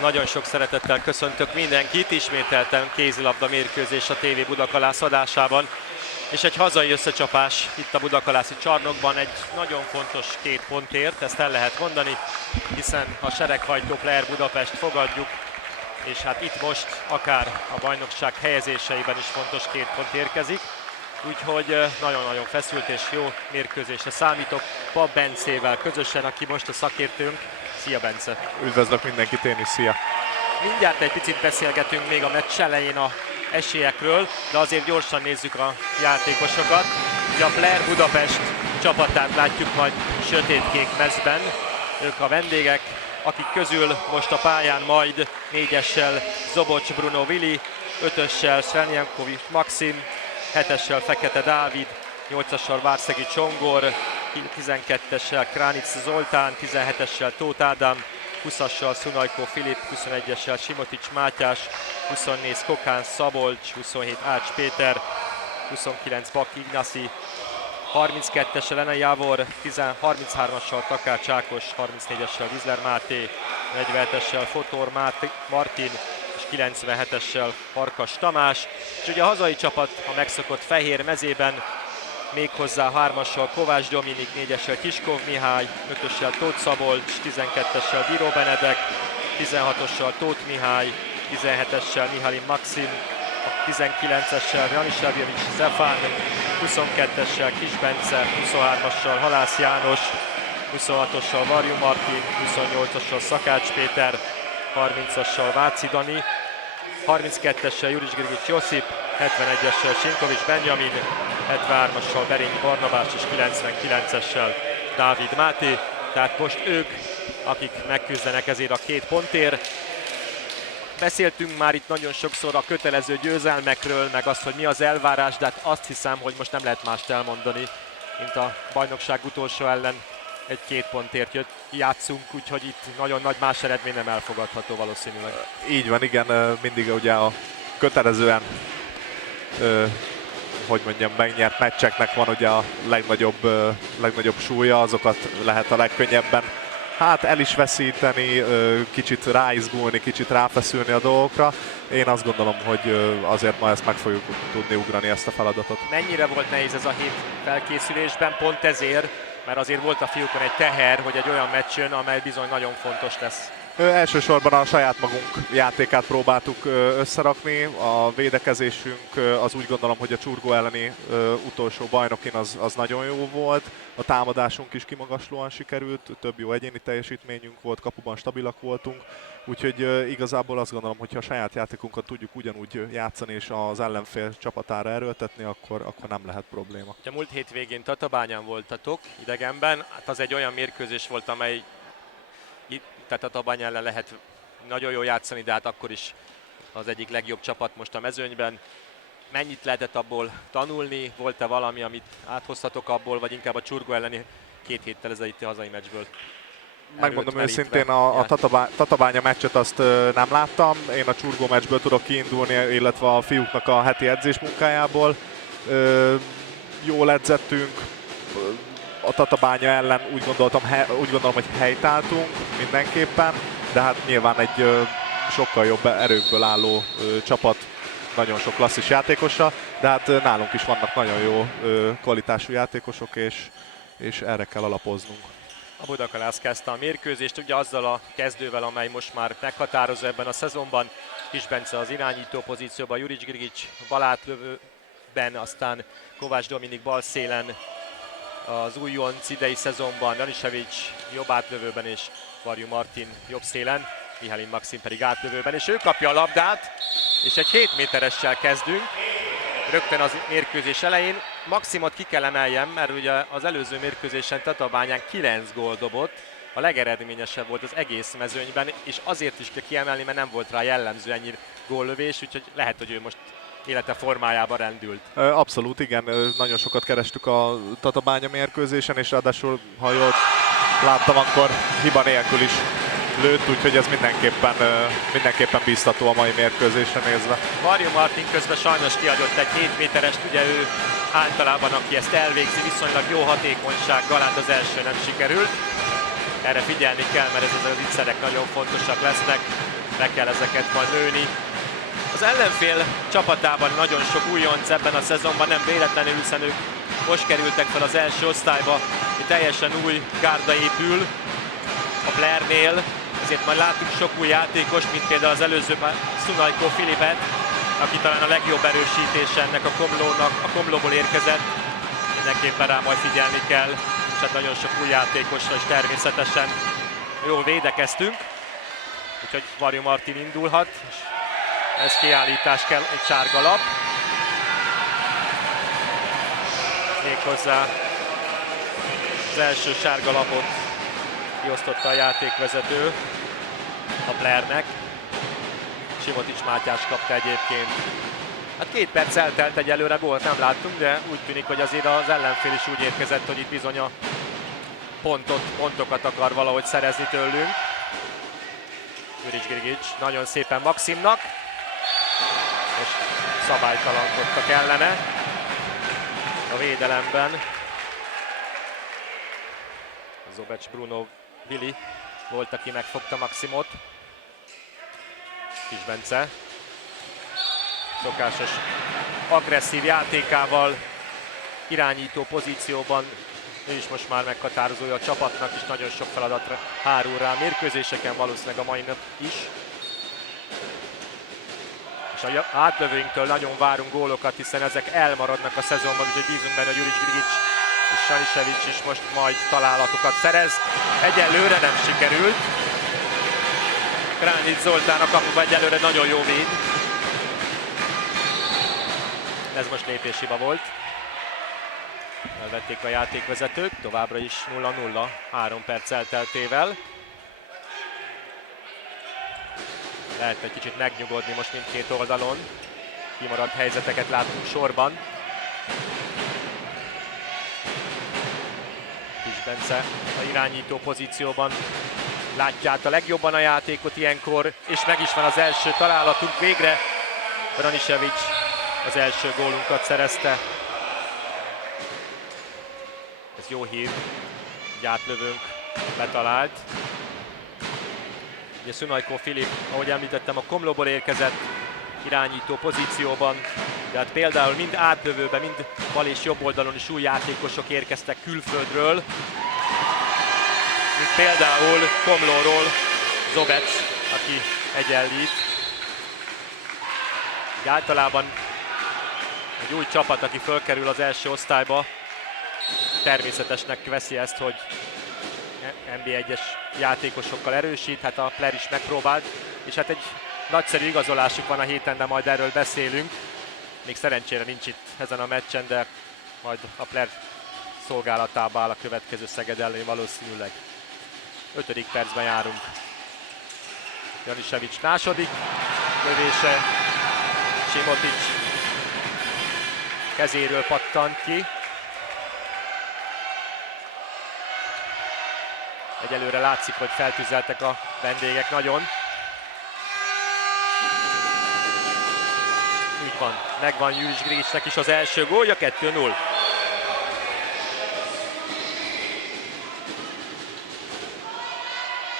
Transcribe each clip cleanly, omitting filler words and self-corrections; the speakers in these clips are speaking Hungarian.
Nagyon sok szeretettel köszöntök mindenkit, ismételten kézilabda mérkőzés a TV Budakalász adásában, és egy hazai összecsapás itt a budakalászi csarnokban egy nagyon fontos 2 pontért, ezt el lehet mondani, hiszen a sereghajtó Player Budapest fogadjuk, és hát itt most akár a bajnokság helyezéseiben is fontos 2 pont érkezik, úgyhogy nagyon-nagyon feszült és jó mérkőzésre számítok Pap Bencével közösen, aki most a szakértőnk. Szia Bence! Üdvözlök mindenkit, én is, szia! Mindjárt egy picit beszélgetünk még a meccs elején a esélyekről, de azért gyorsan nézzük a játékosokat. Ugye a Player Budapest csapatát látjuk majd sötétkék mezben, ők a vendégek, akik közül most a pályán majd 4-essel Zobocs Bruno Vili, 5-össel Srenjankovics Maxim, 7-essel Fekete Dávid, 8-assal Várszegi Csongor, 12-essel Kránic Zoltán, 17-essel Tóth Ádám, 20-assal Szunajkó Filip, 21-essel Simotics Mátyás, 24 Kokán Szabolcs, 27 Ács Péter, 29 Bak Ignacy, 32-essel Lena Javor, 33-assal Takács Ákos, 34-essel Vizler Máté, 47-essel Fotor Martin, és 97-essel Farkas Tamás. És ugye a hazai csapat a megszokott fehér mezében, méghozzá 3-assal Kovács Dominik, 4-essel Kiskov Mihály, 5-össel Tóth Szabolcs, 12-essel Bíró Benedek, 16-ossal Tóth Mihály, 17-essel Mihalin Maxim, 19-essel Janisevjevics Zefán, 22-essel Kis Bence, 23-assal Halász János, 26-ossal Varjú Martin, 28-assal Szakács Péter, 30-assal Váci Dani, 32-essel Jurics Grigics Josip, 71-essel Sinkovics Benjamin, 73-assal Berényi Barnabás és 99-essel Dávid Máté. Tehát most ők, akik megküzdenek ezért a 2 pontért. Beszéltünk már itt nagyon sokszor a kötelező győzelmekről, meg azt, hogy mi az elvárás, de hát azt hiszem, hogy most nem lehet mást elmondani, mint a bajnokság utolsó ellen egy 2 pontért játszunk, úgyhogy itt nagyon nagy más eredmény nem elfogadható valószínűleg. Így van, igen, mindig ugye a kötelezően, hogy mondjam, megnyert meccseknek van ugye a legnagyobb súlya, azokat lehet a legkönnyebben el is veszíteni, kicsit ráizgulni, kicsit ráfeszülni a dolgokra. Én azt gondolom, hogy azért ma ezt meg fogjuk tudni ugrani, ezt a feladatot. Mennyire volt nehéz ez a hét felkészülésben, pont ezért, mert azért volt a fiúkon egy teher, hogy egy olyan meccs jön, amely bizony nagyon fontos lesz. Elsősorban a saját magunk játékát próbáltuk összerakni, a védekezésünk az úgy gondolom, hogy a Csurgó elleni utolsó bajnokin az nagyon jó volt, a támadásunk is kimagaslóan sikerült, több jó egyéni teljesítményünk volt, kapuban stabilak voltunk, úgyhogy igazából azt gondolom, hogy ha a saját játékunkat tudjuk ugyanúgy játszani és az ellenfél csapatára erőltetni, akkor nem lehet probléma. A múlt hétvégén Tatabányán voltatok idegenben, hát az egy olyan mérkőzés volt, amely tehát a Tatabány ellen lehet nagyon jól játszani, de hát akkor is az egyik legjobb csapat most a mezőnyben. Mennyit lehetett abból tanulni? Volt-e valami, amit áthoztatok abból, vagy inkább a Csurgó elleni 2 héttel ezelőtti hazai meccsből? Megmondom őszintén, a Tatabánya meccset azt nem láttam. Én a Csurgó meccsből tudok kiindulni, illetve a fiúknak a heti edzés munkájából. Jól edzettünk. A Tatabánya ellen úgy gondolom, hogy helytáltunk mindenképpen, de hát nyilván egy sokkal jobb erőkből álló csapat, nagyon sok klasszis játékosa, de hát nálunk is vannak nagyon jó kvalitású játékosok, és erre kell alapoznunk. A Budakalász kezdte a mérkőzést, ugye azzal a kezdővel, amely most már meghatározó ebben a szezonban. Kis Bence az irányító pozícióban, Jurics Grigics balátlövőben, aztán Kovács Dominik balszélen, az újonc idei szezonban Janisevjevics jobb átlövőben és Varjú Martin jobb szélen, Mihalin Maxim pedig átlövőben, és ő kapja a labdát, és egy 7 méteressel kezdünk, rögtön az mérkőzés elején. Maximot ki kell emeljem, mert ugye az előző mérkőzésen Tatabányán 9 gól dobott, a legeredményesebb volt az egész mezőnyben, és azért is kell kiemelni, mert nem volt rá jellemző ennyi góllövés, úgyhogy lehet, hogy ő most élete formájába rendült. Abszolút, igen. Nagyon sokat kerestük a Tatabánya mérkőzésen, és ráadásul, ha jól láttam, akkor hiba nélkül is lőtt, úgyhogy ez mindenképpen bíztató a mai mérkőzésre nézve. Varjú Martin közben sajnos kiadott egy 7 méterest, ugye ő általában, aki ezt elvégzi, viszonylag jó hatékonysággal, hát az első nem sikerült. Erre figyelni kell, mert ezek az ígyszerek nagyon fontosak lesznek. le kell ezeket majd lőni. Az ellenfél csapatában nagyon sok újonc ebben a szezonban, nem véletlenül, hiszen ők most kerültek fel az első osztályba, egy teljesen új gárda épül a Blairnél, ezért majd látunk sok új játékos, mint például az előző Szunajkó Filipet, aki talán a legjobb erősítése ennek a Komlónak, a Komlóból érkezett. Mindenképpen rá majd figyelni kell, és hát nagyon sok új játékosra is természetesen jól védekeztünk. Úgyhogy Varjú Martin indulhat, és ez kiállítás kell, egy sárga lap. Méghozzá az első sárga lapot kiosztotta a játékvezető a Blairnek. Simotics Mátyás kapta egyébként. Hát 2 perc eltelt, egyelőre gólt nem láttunk, de úgy tűnik, hogy azért az ellenfél is úgy érkezett, hogy itt bizony a pontokat akar valahogy szerezni tőlünk. Jurics Grigics nagyon szépen Maximnak, és szabálytalankodtak ellene a védelemben. Zobecs Bruno Vili volt, aki megfogta Maximot. Kis Bence szokásos agresszív játékával, irányító pozícióban, ő is most már meghatározója a csapatnak, és nagyon sok feladatra hárul rá a mérkőzéseken, valószínűleg a mai nap is. És a átlövőinktől nagyon várunk gólokat, hiszen ezek elmaradnak a szezonban, úgyhogy bízunk benne, hogy Jurics Grigics és Sanisevics is most majd találatokat szerez. Egyelőre nem sikerült. Krányics Zoltán a kapuba egyelőre nagyon jó véd. Ez most lépéshiba volt. Elvették a játékvezetők, továbbra is 0-0, 3 perc elteltével. Lehet egy kicsit megnyugodni most mindkét oldalon. Kimaradt helyzeteket látunk sorban. Kis Bence a irányító pozícióban látja át a legjobban a játékot ilyenkor, és meg is van az első találatunk végre. Branisevics az első gólunkat szerezte. Ez jó hír, egy átlövőnk betalált. Ugye Szunajkó Filip, ahogy említettem, a Komlóból érkezett irányító pozícióban, de hát például mind átlövőben, mind bal és jobb oldalon is új játékosok érkeztek külföldről, mint például Komlóról Zobecs, aki egyenlít. De általában egy új csapat, aki fölkerül az első osztályba, természetesnek veszi ezt, hogy NB1-es játékosokkal erősít, hát a Blair is megpróbált, és hát egy nagyszerű igazolásuk van a héten, de majd erről beszélünk. Még szerencsére nincs itt ezen a meccsen, de majd a Blair szolgálatába áll a következő Szeged ellen valószínűleg. 5. percben járunk. Janisevics második lövése, Simotics kezéről pattant ki. Egyelőre látszik, hogy feltüzeltek a vendégek nagyon. Így van, megvan Jurics Grigicsnek is az első gólja, 2-0.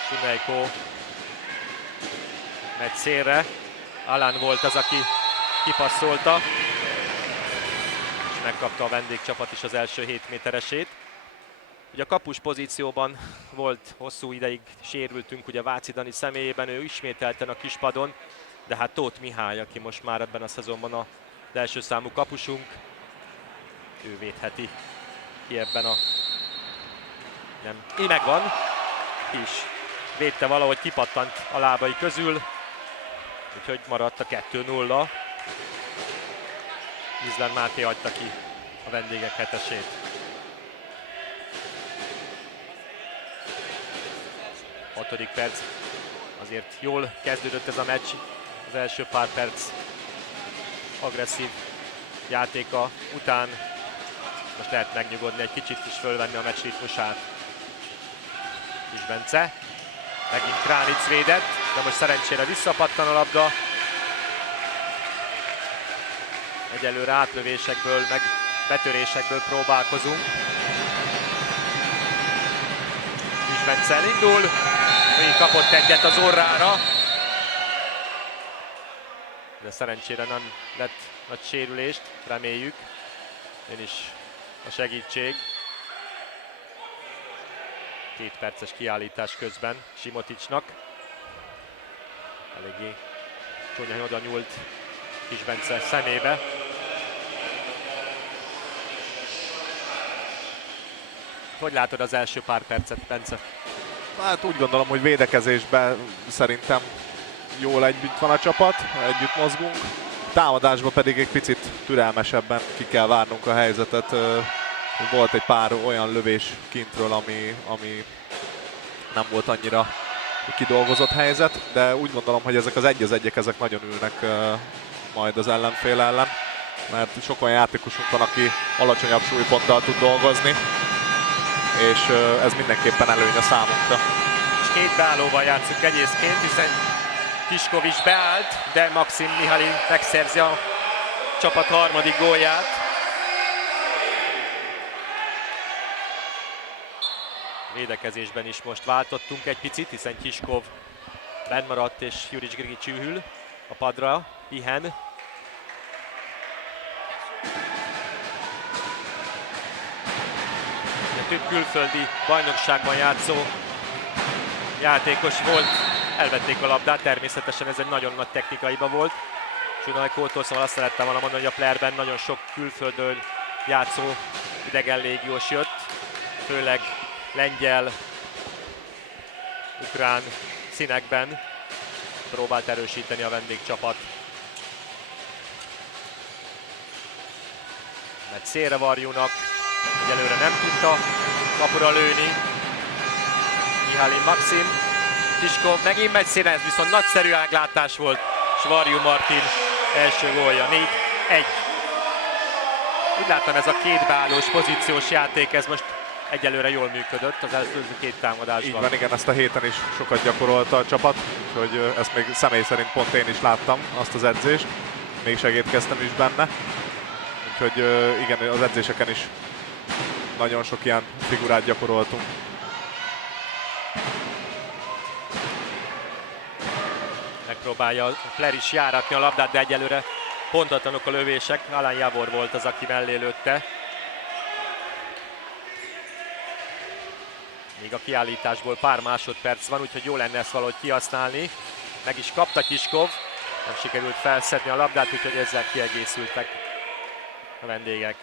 Szunajkó megy szélre. Alan volt az, aki kipasszolta, és megkapta a vendégcsapat is az első 7 méteresét. Ugye a kapus pozícióban volt hosszú ideig sérültünk, ugye Váci Dani személyében, ő ismételten a kispadon, de hát Tóth Mihály, aki most már ebben a szezonban az első számú kapusunk, ő védheti ki ebben a... Nem, így megvan, ki is védte valahogy, kipattant a lábai közül, úgyhogy maradt a 2-0. Izlán Máté hagyta ki a vendégek hetesét. Hatodik perc, azért jól kezdődött ez a meccs, az első pár perc agresszív játéka után. Most lehet megnyugodni egy kicsit és fölvenni a meccs ritmusát. Kis Bence, megint Krányics védett, de most szerencsére visszapattan a labda. Egyelőre átlövésekből, meg betörésekből próbálkozunk. Kis Bence elindul, így kapott egyet az orrára. de szerencsére nem lett nagy sérülést, reméljük. Én is a segítség. 2 perces kiállítás közben Simoticsnak. Eléggé csúnyán oda nyúlt Kis Bence szemébe. Hogy látod az első pár percet, Bence? Hát úgy gondolom, hogy védekezésben szerintem jól együtt van a csapat, együtt mozgunk. Támadásban pedig egy picit türelmesebben ki kell várnunk a helyzetet. Volt egy pár olyan lövés kintről, ami nem volt annyira kidolgozott helyzet, de úgy gondolom, hogy ezek az 1-1-ek ezek nagyon ülnek majd az ellenfél ellen, mert sok olyan játékosunk van, aki alacsonyabb súlyponttal tud dolgozni, és ez mindenképpen előny a számunkra. És 2 beállóval játszunk egészként, hiszen Kiskov is beállt, de Maxim Mihalin megszerzi a csapat harmadik gólját. Védekezésben is most váltottunk egy picit, hiszen Kiskov benn maradt és Juric Grgic ül a padra, pihen. Több külföldi bajnokságban játszó játékos volt, elvették a labdát, természetesen ez egy nagyon nagy technikai hiba volt. Csunajkótól, szóval azt szerettem volna mondani, hogy a Playerben nagyon sok külföldön játszó idegen légiós jött, főleg lengyel, ukrán színekben próbált erősíteni a vendégcsapat. Mert szélre Varjúnak egyelőre nem tudta kapura lőni. Mihalin Maxim. Kiskov megint megy színen, ez viszont nagyszerű áglátás volt, és Varjú Martin első gólja, 4-1. Úgy láttam, ez a 2 beállós pozíciós játék, ez most egyelőre jól működött az első 2 támadásban. Így van, igen, ezt a héten is sokat gyakorolta a csapat, úgyhogy ezt még személy szerint pont én is láttam, azt az edzést, még segítkeztem is benne. Úgyhogy igen, az edzéseken is nagyon sok ilyen figurát gyakoroltunk. Megpróbálja Flair is járatni a labdát, de egyelőre pontatlanok a lövések. Alan Javor volt az, aki mellé lőtte. Még a kiállításból pár másodperc van, úgyhogy jó lenne ezt valahogy kihasználni. Meg is kapta Kiskov, nem sikerült felszedni a labdát, úgyhogy ezzel kiegészültek a vendégek.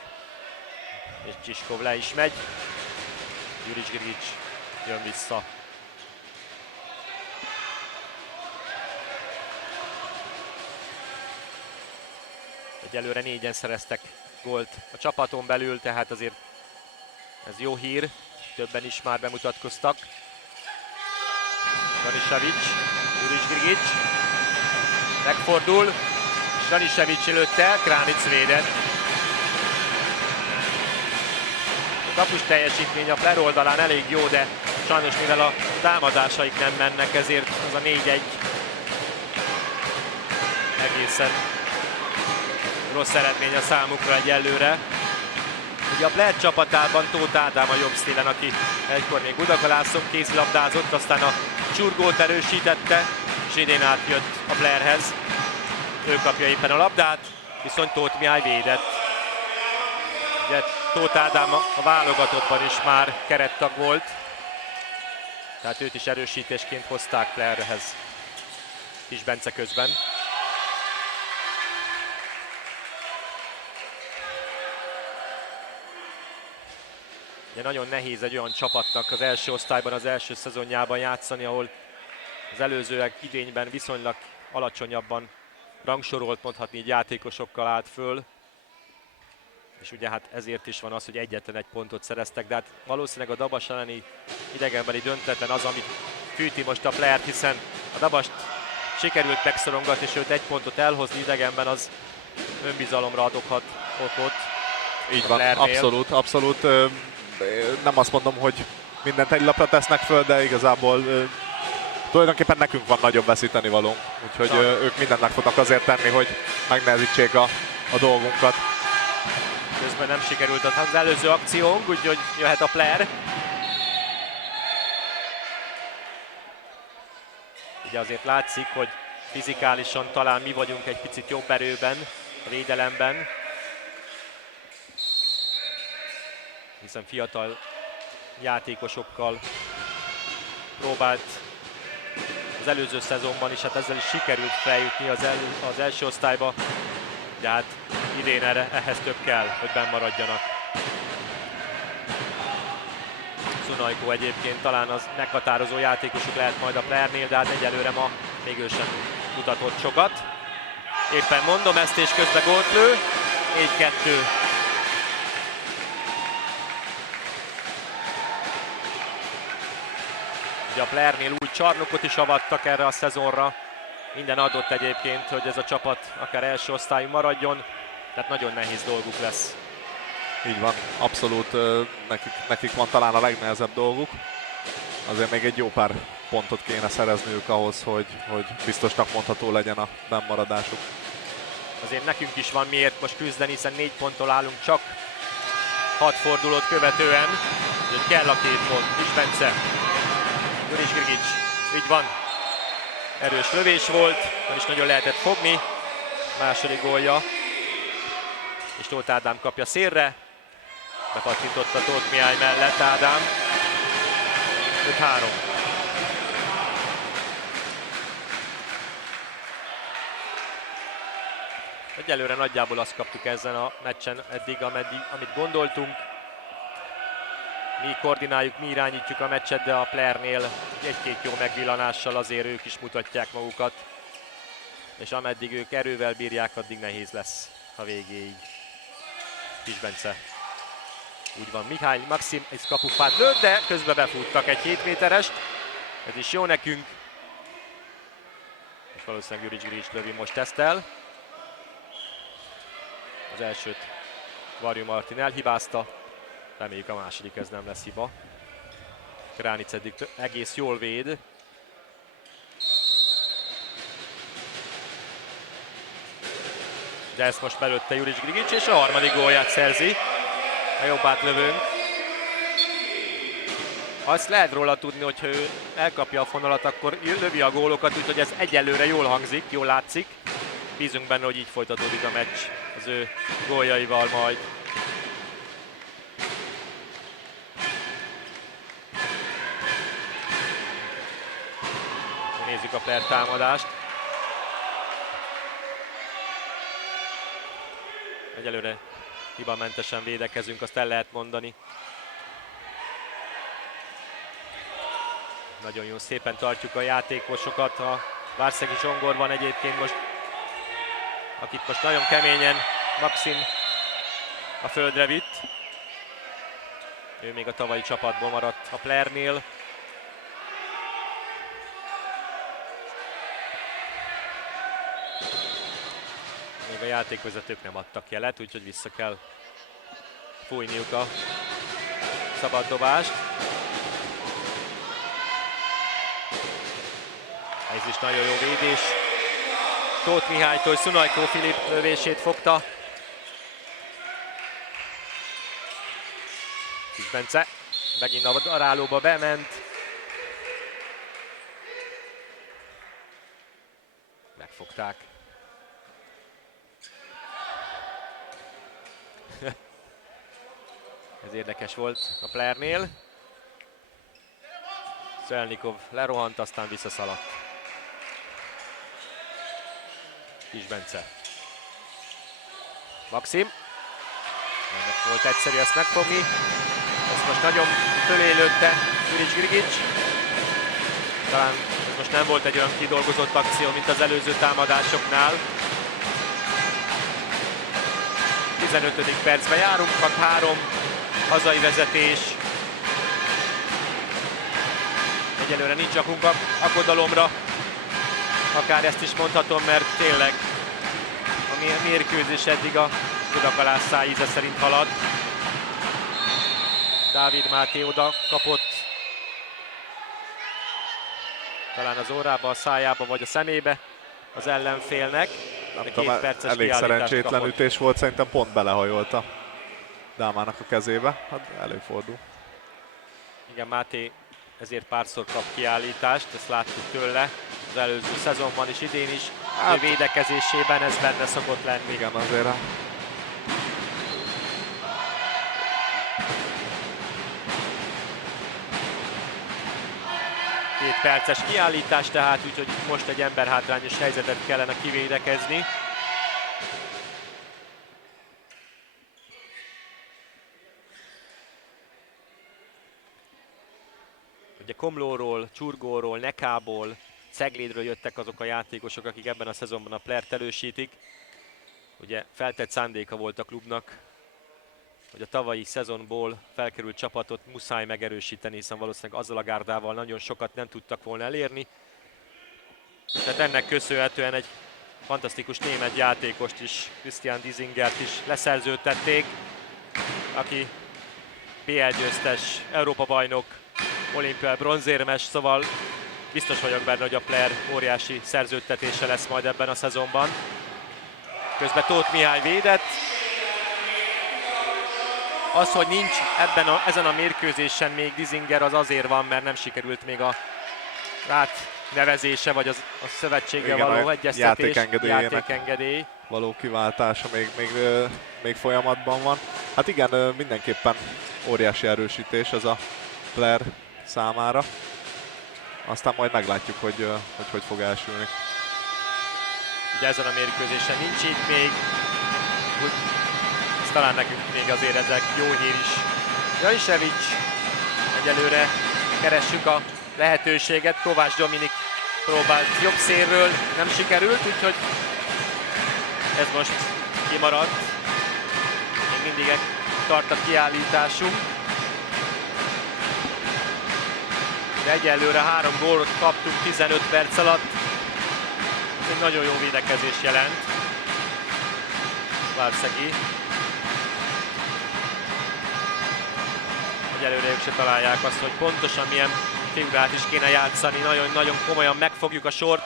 És Kiskov le is megy. Juric Grgic jön vissza. Egyelőre 4-en szereztek gólt a csapaton belül, tehát azért ez jó hír. Többen is már bemutatkoztak. Stanišević, Juric Grgic. Megfordul. Stanišević előtte, Kranic védett. A kapus teljesítmény a Flair oldalán elég jó, de sajnos mivel a támadásaik nem mennek, ezért az a 4-1 egészen rossz eredmény a számukra egyelőre. Ugye a Flair csapatában Tóth Ádám a jobb szélen, aki egykor még Budakalászon kézilabdázott, aztán a csurgót erősítette, és idén átjött a Flairhez. Ő kapja éppen a labdát, viszont Tóth Mihály védett. Ugye Tóth Ádám a válogatottban is már kerettag volt, tehát őt is erősítésként hozták Flairhez. Kis Bence közben. Ugye nagyon nehéz egy olyan csapatnak az első osztályban, az első szezonjában játszani, ahol az előzőek idényben viszonylag alacsonyabban rangsorolt, mondhatni így, játékosokkal állt föl. És ugye hát ezért is van az, hogy egyetlen egy pontot szereztek, de hát valószínűleg a Dabas elleni idegenbeli döntetlen az, amit fűti most a Playert, hiszen a Dabast sikerült megszorongatni, és őt egy pontot elhozni idegenben, az önbizalomra adhat okot. Így van, abszolút, abszolút. Nem azt mondom, hogy mindent egy lapra tesznek föl, de igazából tulajdonképpen nekünk van nagyobb veszítenivalónk, úgyhogy ők mindent meg fognak azért tenni, hogy megnehezítsék a dolgunkat. Közben nem sikerült az előző akciónk, úgyhogy jöhet a Player. Ugye azért látszik, hogy Fizikálisan talán mi vagyunk egy picit jobb erőben, védelemben, hiszen fiatal játékosokkal próbált az előző szezonban is, hát ezzel is sikerült feljutni az első osztályba, de hát idén ehhez több kell, hogy benn maradjanak. Szunajkó egyébként talán az meghatározó játékosuk lehet majd a Playernél, de hát egyelőre ma még ő sem mutatott sokat. Éppen mondom ezt, és közben gólt lő, 4-2. Ugye a Playernél új csarnokot is avattak erre a szezonra. Minden adott egyébként, hogy ez a csapat akár első osztályú maradjon, tehát nagyon nehéz dolguk lesz. Így van, abszolút nekik van talán a legnehezebb dolguk. Azért még egy jó pár pontot kéne szerezniük ahhoz, hogy biztosnak mondható legyen a bennmaradásuk. Azért nekünk is van miért most küzdeni, hiszen 4 ponttól állunk csak 6 fordulót követően, úgyhogy kell a 2 pont. Kis Bence, Jurics Grigics, így van. Erős lövés volt, nem is nagyon lehetett fogni. Második gólja. És Tóth Ádám kapja szélre. Bepattintott a Tóth Mihály mellett Ádám. 5-3. Egyelőre nagyjából azt kaptuk ezen a meccsen eddig, amit gondoltunk. Mi koordináljuk, mi irányítjuk a meccset, de a Playernél egy-két jó megvillanással azért ők is mutatják magukat. És ameddig ők erővel bírják, addig nehéz lesz a végéig. Kis Bence. Úgy van, Mihály Maxim egy kapufát lőtt, de közben befuttak egy 7 méterest. Ez is jó nekünk. És valószínűleg Jurics Grigics lövi most ezt el. Az elsőt Varjú Martin elhibázta. Reméljük a második ez nem lesz hiba. Kránic eddig egész jól véd. De ezt most belőtte Jurics Grigics, és a harmadik gólját szerzi. A jobb átlövőnk. Azt lehet róla tudni, hogyha ő elkapja a fonalat, akkor lövi a gólokat, úgyhogy ez egyelőre jól hangzik, jól látszik. Bízunk benne, hogy így folytatódik a meccs az ő góljaival majd. Nézzük a Player támadást. Egyelőre hibamentesen védekezünk, azt el lehet mondani. Nagyon jó, szépen tartjuk a játékosokat. A Várszegi Zsongor van egyébként most, akit most nagyon keményen Maxim a földre vitt. Ő még a tavalyi csapatból maradt a Playernél. Még a játékvezetők nem adtak jelet, úgyhogy vissza kell fújniuk a szabaddobást. Ez is nagyon jó védés Tóth Mihálytól, Szunajkó Filip lövését fogta. Kis Bence megint a darálóba bement. Megfogták. Ez érdekes volt a Playernél. Szelnikov lerohant, aztán visszaszaladt. Kis Bence. Maxim. Nem volt egyszerű ezt megfogni. Ezt most nagyon fölé lőtte Jurics Grigics. Talán ez most nem volt egy olyan kidolgozott akció, mint az előző támadásoknál. 15. percben járunk, csak 3 hazai vezetés. Egyelőre nincs okunk aggodalomra. Akár ezt is mondhatom, mert tényleg a mérkőzés eddig a Budakalász szájíze szerint halad. Dávid Máté oda kapott. Talán az órába, a szájába vagy a szemébe az ellenfélnek. Elég szerencsétlen kapott. Ütés volt, szerintem pont belehajolt a Dámának a kezébe. Hát előfordul. Igen, Máté ezért párszor kap kiállítást, ezt láttuk tőle. az előző szezonban is, idén is. Hát, védekezésében ez benne szokott lenni. Igen, azért. 2 perces kiállítás, tehát úgyhogy most egy emberhátrányos helyzetet kellene kivédekezni. Ugye Komlóról, Csurgóról, Nekából, Ceglédről jöttek azok a játékosok, akik ebben a szezonban a Plert elősítik. Ugye feltett szándéka volt a klubnak, hogy a tavalyi szezonból felkerült csapatot muszáj megerősíteni, hiszen valószínűleg azzal a gárdával nagyon sokat nem tudtak volna elérni. Tehát ennek köszönhetően egy fantasztikus német játékost is, Christian Diesingert is leszerződtették, aki BL győztes, Európa-bajnok, olimpiai bronzérmes, szóval biztos vagyok benne, hogy a Player óriási szerződtetése lesz majd ebben a szezonban. Közben Tóth Mihály védett. Az, hogy nincs ezen a mérkőzésen még Diesinger, az azért van, mert nem sikerült még a nevezése, vagy a szövetséggel való egyeztetés, játékengedély. Való kiváltása még folyamatban van. Hát igen, mindenképpen óriási erősítés ez a Player számára. Aztán majd meglátjuk, hogy fog elsülni. Ugye ezen a mérkőzésen nincs itt még, ez talán nekünk még azért ezek jó hír is. Jaisevic, egyelőre keressük a lehetőséget, Kovács Dominik próbált jobb szélről, nem sikerült, úgyhogy ez most kimaradt. Még mindig tart a kiállításunk. De egyelőre 3 gólt kaptunk 15 perc alatt. Ez egy nagyon jó védekezés jelent. Várszegi. Egyelőre ők se találják azt, hogy pontosan milyen figurát is kéne játszani. Nagyon komolyan megfogjuk a sort.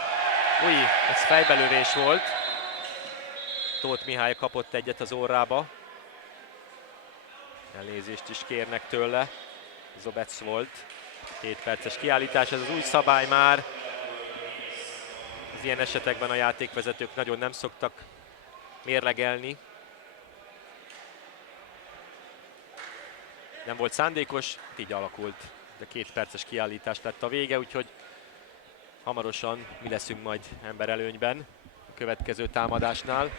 Új, ez fejbelövés volt. Tóth Mihály kapott egyet az orrába. Elnézést is kérnek tőle. Zobec volt. 2 perces kiállítás, ez az új szabály már. Az ilyen esetekben a játékvezetők nagyon nem szoktak mérlegelni. Nem volt szándékos, így alakult. De 2 perces kiállítás lett a vége, úgyhogy hamarosan mi leszünk majd emberelőnyben a következő támadásnál.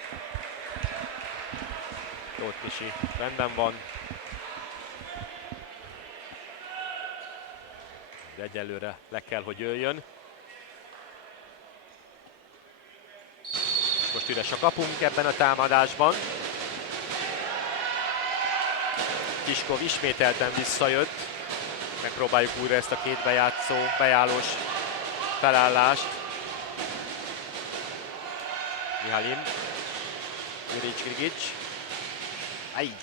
Tóth Misi rendben van. De egyelőre le kell, hogy jöjjön. Most üres a kapunk ebben a támadásban. Kiskov ismételten visszajött. Megpróbáljuk újra ezt a 2 bejárós felállást. Mihalin. Juric Grigic.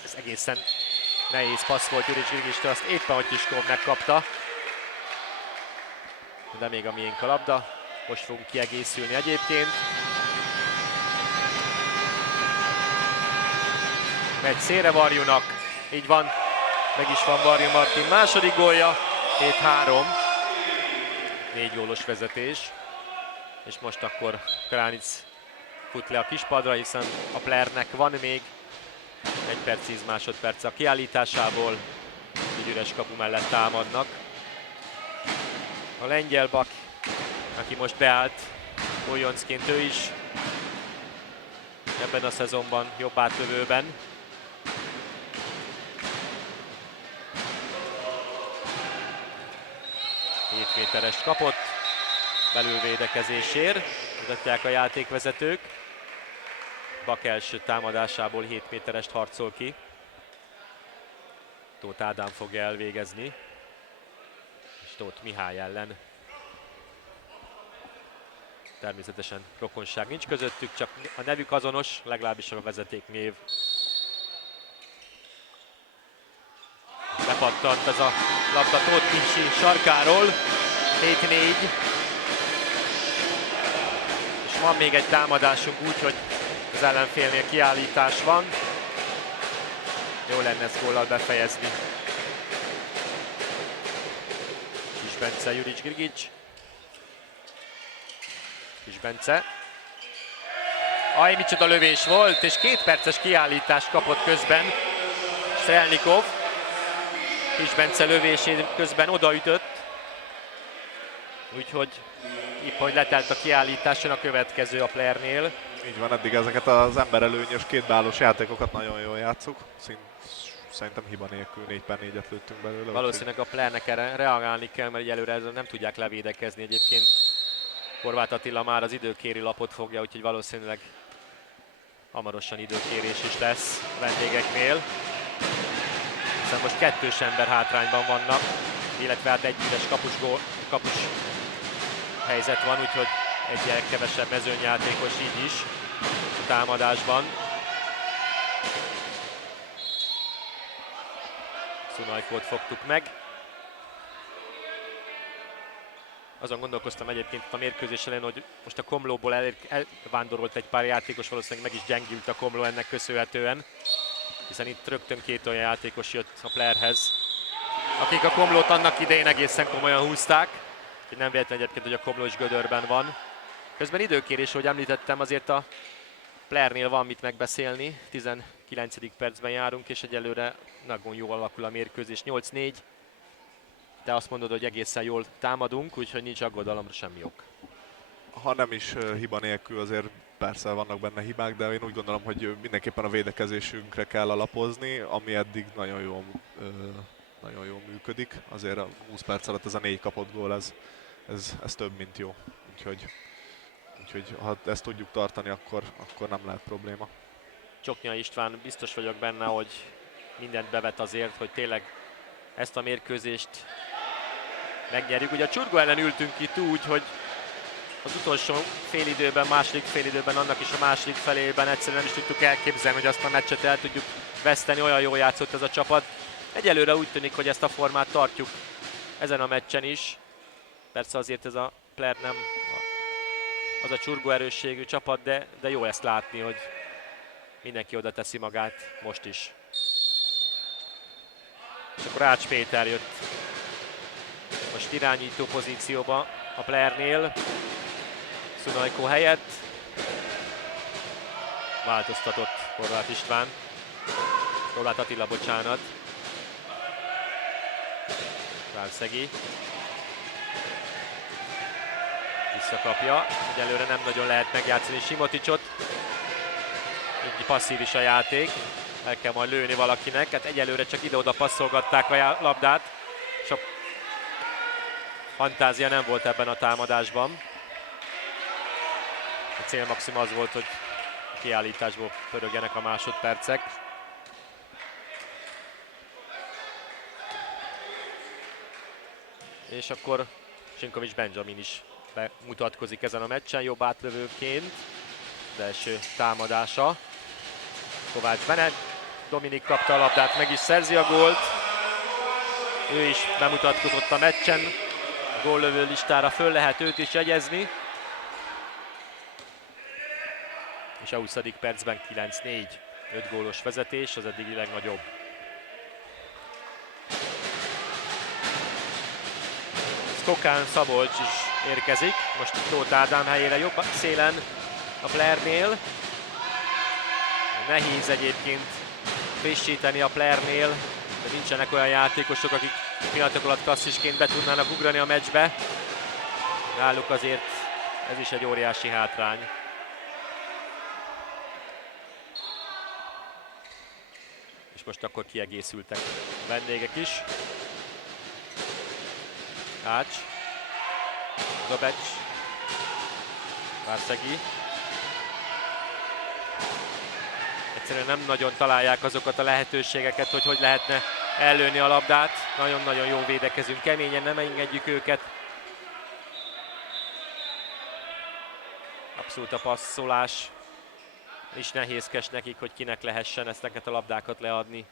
Ez egészen nehéz passz volt Juric Grigictől, azt éppen, hogy Kiskov megkapta. De még a miénk a labda. Most fogunk kiegészülni egyébként. Megy szélre Varjunak. Így van. Meg is van Varjú Martin második gólja. 7-3. 4 gólos vezetés. És most akkor Kránic fut le a kispadra, hiszen a Playernek van még 1 perc 10 másodperc a kiállításából. Így üres kapu mellett támadnak. A lengyel bak, aki most beállt újoncként ő is ebben a szezonban jobb átlövőben. Méterest kapott belülvédekezésért, mutatják a játékvezetők. Bak első támadásából 7 méterest harcol ki. Tóth Ádám fogja elvégezni. Tóth Mihály ellen. Természetesen rokonság nincs közöttük, csak a nevük azonos, legalábbis a vezetéknév. Lepattant ez a labda Tóth Misi sarkáról. 7-4. És van még egy támadásunk úgy, hogy az ellenfélnél kiállítás van. Jó lenne ezt góllal befejezni. Bence Juric Grigic. Kis Bence. Aj, micsoda lövés volt, és 2 perces kiállítást kapott közben Strelnikov. Kis Bence lövését közben odaütött. Úgyhogy épp, hogy letelt a kiállításon, a következő a Playernél. Így van, eddig ezeket az emberelőnyös kétbeállós játékokat nagyon jól játszuk. Szerintem hiba nélkül 4x4-et lőttünk belőle. Valószínűleg a Playernek erre reagálni kell, mert előre nem tudják levédekezni. Egyébként Horváth Attila már az időkéri lapot fogja, úgyhogy valószínűleg hamarosan időkérés is lesz a vendégeknél. Hiszen most 2 ember hátrányban vannak, illetve hát egy üres kapus helyzet van, úgyhogy egyel kevesebb mezőnyjátékos így is a támadásban. Szunajkót fogtuk meg. Azon gondolkoztam egyébként a mérkőzés elején, hogy most a Komlóból elvándorolt egy pár játékos, valószínűleg meg is gyengült a Komló ennek köszönhetően. Hiszen itt rögtön 2 olyan játékos jött a Playerhez, akik a Komlót annak idején egészen komolyan húzták. Nem véletlen egyébként, hogy a Komló is gödörben van. Közben időkérés, ahogy említettem, azért a Playernél van mit megbeszélni. 19. percben járunk, és egyelőre nagyon jól alakul a mérkőzés. 8-4. Te azt mondod, hogy egészen jól támadunk, úgyhogy nincs aggodalomra semmi ok. Ha nem is hiba nélkül, azért persze vannak benne hibák, de én úgy gondolom, hogy mindenképpen a védekezésünkre kell alapozni, ami eddig nagyon jól működik. Azért a 20 perc alatt ez a 4 kapott gól, ez több, mint jó. Úgyhogy ha ezt tudjuk tartani, akkor nem lehet probléma. Csoknya István, biztos vagyok benne, hogy mindent bevet azért, hogy tényleg ezt a mérkőzést megnyerjük. Ugye a Csurgó ellen ültünk itt úgy, hogy az utolsó félidőben, második félidőben, annak is a második felében egyszerűen nem is tudtuk elképzelni, hogy azt a meccset el tudjuk veszteni, olyan jól játszott ez a csapat. Egyelőre úgy tűnik, hogy ezt a formát tartjuk ezen a meccsen is. Persze azért ez a Player nem az a csurgó erősségű csapat, de jó ezt látni, hogy mindenki oda teszi magát most is. És akkor Ács Péter jött most irányító pozícióba a Playernél. Szunajkó helyett változtatott Horváth István. Horváth Attila, bocsánat. Várszegi. Visszakapja. Egyelőre nem nagyon lehet megjátszani Simoticsot. Így passzív is a játék. El kell majd lőni valakinek. Hát egyelőre csak ide-oda passzolgatták a labdát. És a fantázia nem volt ebben a támadásban. A célmaximum az volt, hogy a kiállításból pörögjenek a másodpercek. És akkor Sinkovics Benjamin is bemutatkozik ezen a meccsen, jobb átlövőként. Az első támadása. Kovács Bene. Dominik kapta a labdát, meg is szerzi a gólt. Ő is bemutatkozott a meccsen. A góllövő listára föl lehet őt is jegyezni. És a 20. percben 9-4. 5 gólos vezetés, az eddigi legnagyobb. Skokán Szabolcs is érkezik. Most Tóth Ádám helyére jobb szélen a Playernél. Nehéz egyébként frissíteni a Playernél, de nincsenek olyan játékosok, akik pillanatok alatt klasszisként be tudnának ugrani a meccsbe. Náluk azért ez is egy óriási hátrány. És most akkor kiegészültek a vendégek is. Ács, Dobecs, Várszegi. Egyszerűen nem nagyon találják azokat a lehetőségeket, hogy lehetne ellőni a labdát. Nagyon-nagyon jó védekezünk, keményen nem engedjük őket. Abszolút a passzolás is nehézkes nekik, hogy kinek lehessen ezeket a labdákat leadni.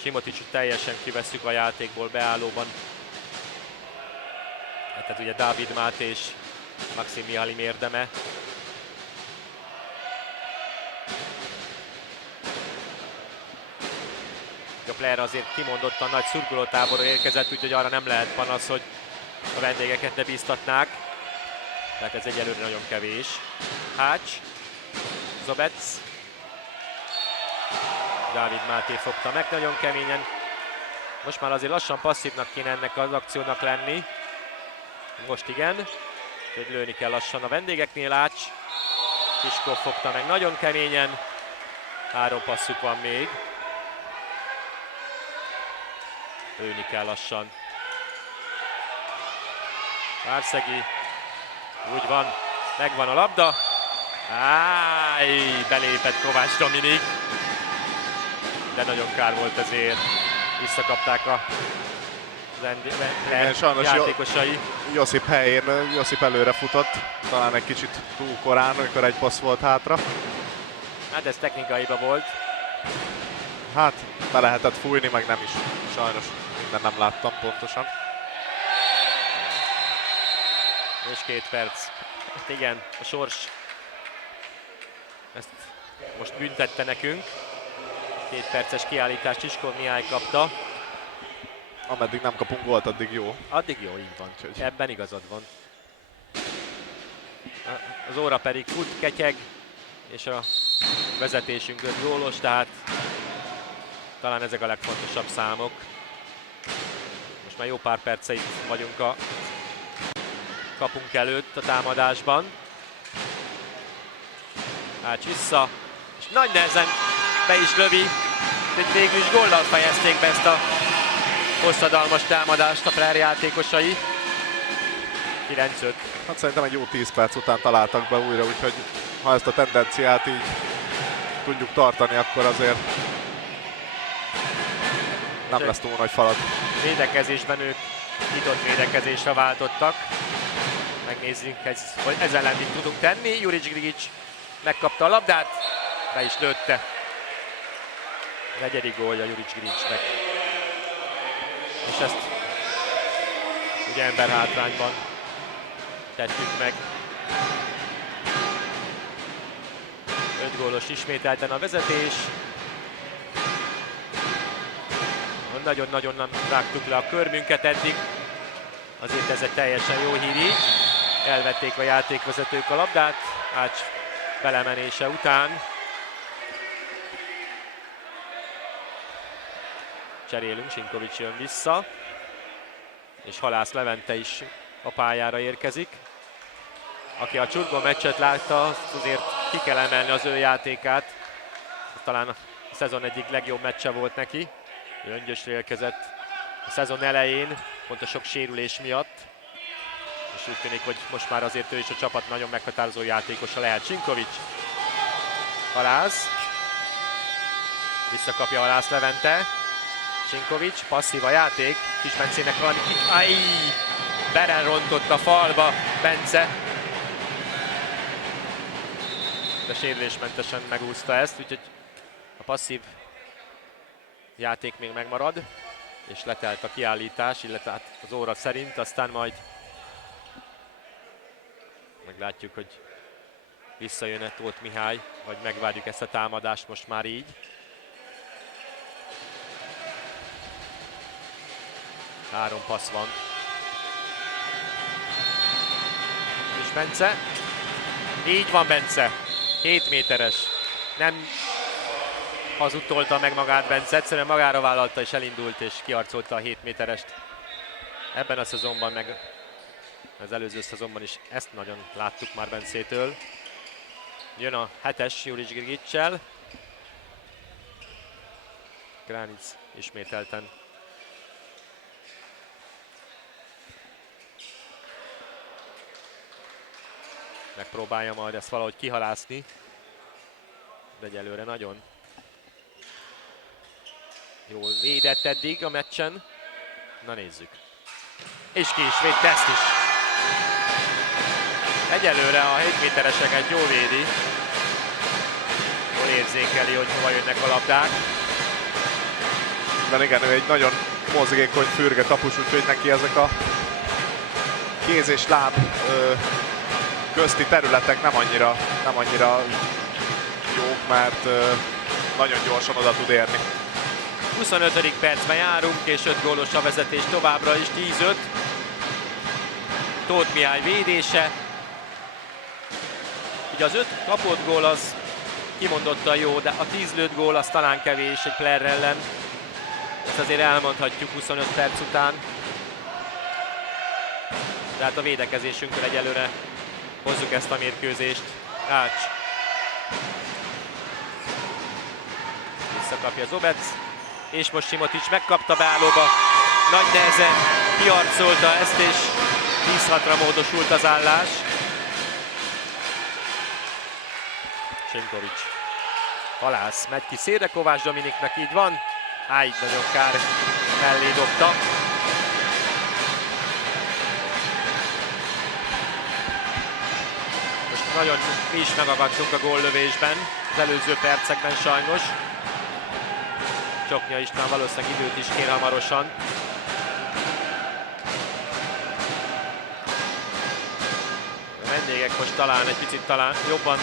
Simoticsot teljesen kivesszük a játékból beállóban. Tehát ugye Dávid Máté és Maxim Mihalim érdeme. A Player azért kimondottan nagy szurkolótáborra érkezett, úgyhogy arra nem lehet panasz, hogy a vendégeket ne bíztatnák. Tehát ez egyelőre nagyon kevés. Hács, Zobec, Dávid Máté fogta meg nagyon keményen. Most már azért lassan passzívnak kéne ennek az akciónak lenni. Most igen, úgyhogy lőni kell lassan a vendégeknél. Ács, Kiskov fogta meg nagyon keményen. 3 passzuk van még. Lőni kell lassan. Várszegi, úgy van, megvan a labda. Belépett Kovács Dominik. De nagyon kár volt ezért. Visszakapták a játékosai. Josip helyén, Josip előre futott, talán egy kicsit túl korán, amikor egy passz volt hátra. Hát ez technikaiba volt. Hát be lehetett fújni, meg nem is. Sajnos minden nem láttam pontosan. És 2 perc. Hát igen, a sors ezt most büntette nekünk. 2 perces kiállítást Csiskov Mihály kapta. Ameddig nem kapunk gólt, addig jó. Addig jó, így van. Ebben igazad van. Az óra pedig fut, ketyeg, és a vezetésünk 5 gólos, tehát talán ezek a legfontosabb számok. Most már jó pár perceit vagyunk a kapunk előtt a támadásban. Ács vissza, és nagy nehezen be is lövi, de végül is góllal fejezték be ezt a hosszadalmas támadást a Flair játékosai. 9-5. Hát szerintem egy jó 10 perc után találtak be újra, úgyhogy ha ezt a tendenciát így tudjuk tartani, akkor azért nem lesz túl nagy falat. Védekezésben ők nyitott védekezésre váltottak. Megnézzük, hogy ezzel ellen mit tudunk tenni. Juric Grigic megkapta a labdát, be is lőtte. A 4. gólja Juric Grigicnek. És ezt ugye emberhátrányban tettük meg. 5 gólos ismételten a vezetés. Nagyon-nagyon nem rágtuk le a körmünket eddig. Azért ez egy teljesen jó hír így. Elvették a játékvezetők a labdát. Ács belemenése után. Cserélünk, Sinkovics jön vissza. És Halász Levente is a pályára érkezik. Aki a Csurgó meccset látta, azért ki kell emelni az ő játékát. Ez talán a szezon egyik legjobb meccse volt neki. Ő öngyösre érkezett a szezon elején, pont a sok sérülés miatt. És úgy tűnik, hogy most már azért ő is a csapat nagyon meghatározó játékosa lehet. Sinkovics, Halász, visszakapja Halász Levente. Sinkovics, passzív a játék, Kisbencének valami Beren rontott a falba, Bence. De sérülésmentesen megúszta ezt, úgyhogy a passzív játék még megmarad, és letelt a kiállítás, illetve hát az óra szerint, aztán majd meglátjuk, hogy visszajön-e Tóth Mihály, vagy megvárjuk ezt a támadást most már így. 3 passz van. És Bence. Így van Bence. 7 méteres. Nem hazudtolta meg magát Bence, egyszerűen magára vállalta és elindult és kiarcolta a 7 méterest. Ebben a szezonban, meg az előző szezonban is ezt nagyon láttuk már Bencétől. Jön a 7-es Juric Grigiccel. Granic ismételten. Megpróbálja majd ezt valahogy kihalászni, de egyelőre nagyon jól védett eddig a meccsen. Na nézzük. És ki is védte ezt is. Egyelőre a 7 métereseket jól védi. Jól érzékeli, hogy hova jönnek a labdák. De igen, ő egy nagyon mozgékony, fürge kapus, úgyhogy neki ezek a kéz és láb közti területek nem annyira jók, mert nagyon gyorsan oda tud érni. 25. percben járunk, és 5 gólos a vezetés továbbra is, 10-5. Tóth Mihály védése, Ugye az 5 kapott gól az kimondottan jó, de a 10 lőtt gól az talán kevés egy Player ellen. Ezt azért elmondhatjuk 25 perc után. De hát a védekezésünkkel egyelőre hozzuk ezt a mérkőzést. Ács. Visszakapja Zobec. És most Simotics megkapta beállóba. Nagy nehezen kiarcolta ezt, és 10-6-ra módosult az állás. Sinkovics. Halász, megy ki szélre Kovács Dominiknak, így van. Így nagyon kár, mellé dobta. Most nagyon mi is megakadtunk a góllövésben, az előző percekben sajnos. Csoknya István valószínűleg időt is kér hamarosan. A vendégek most talán egy picit jobban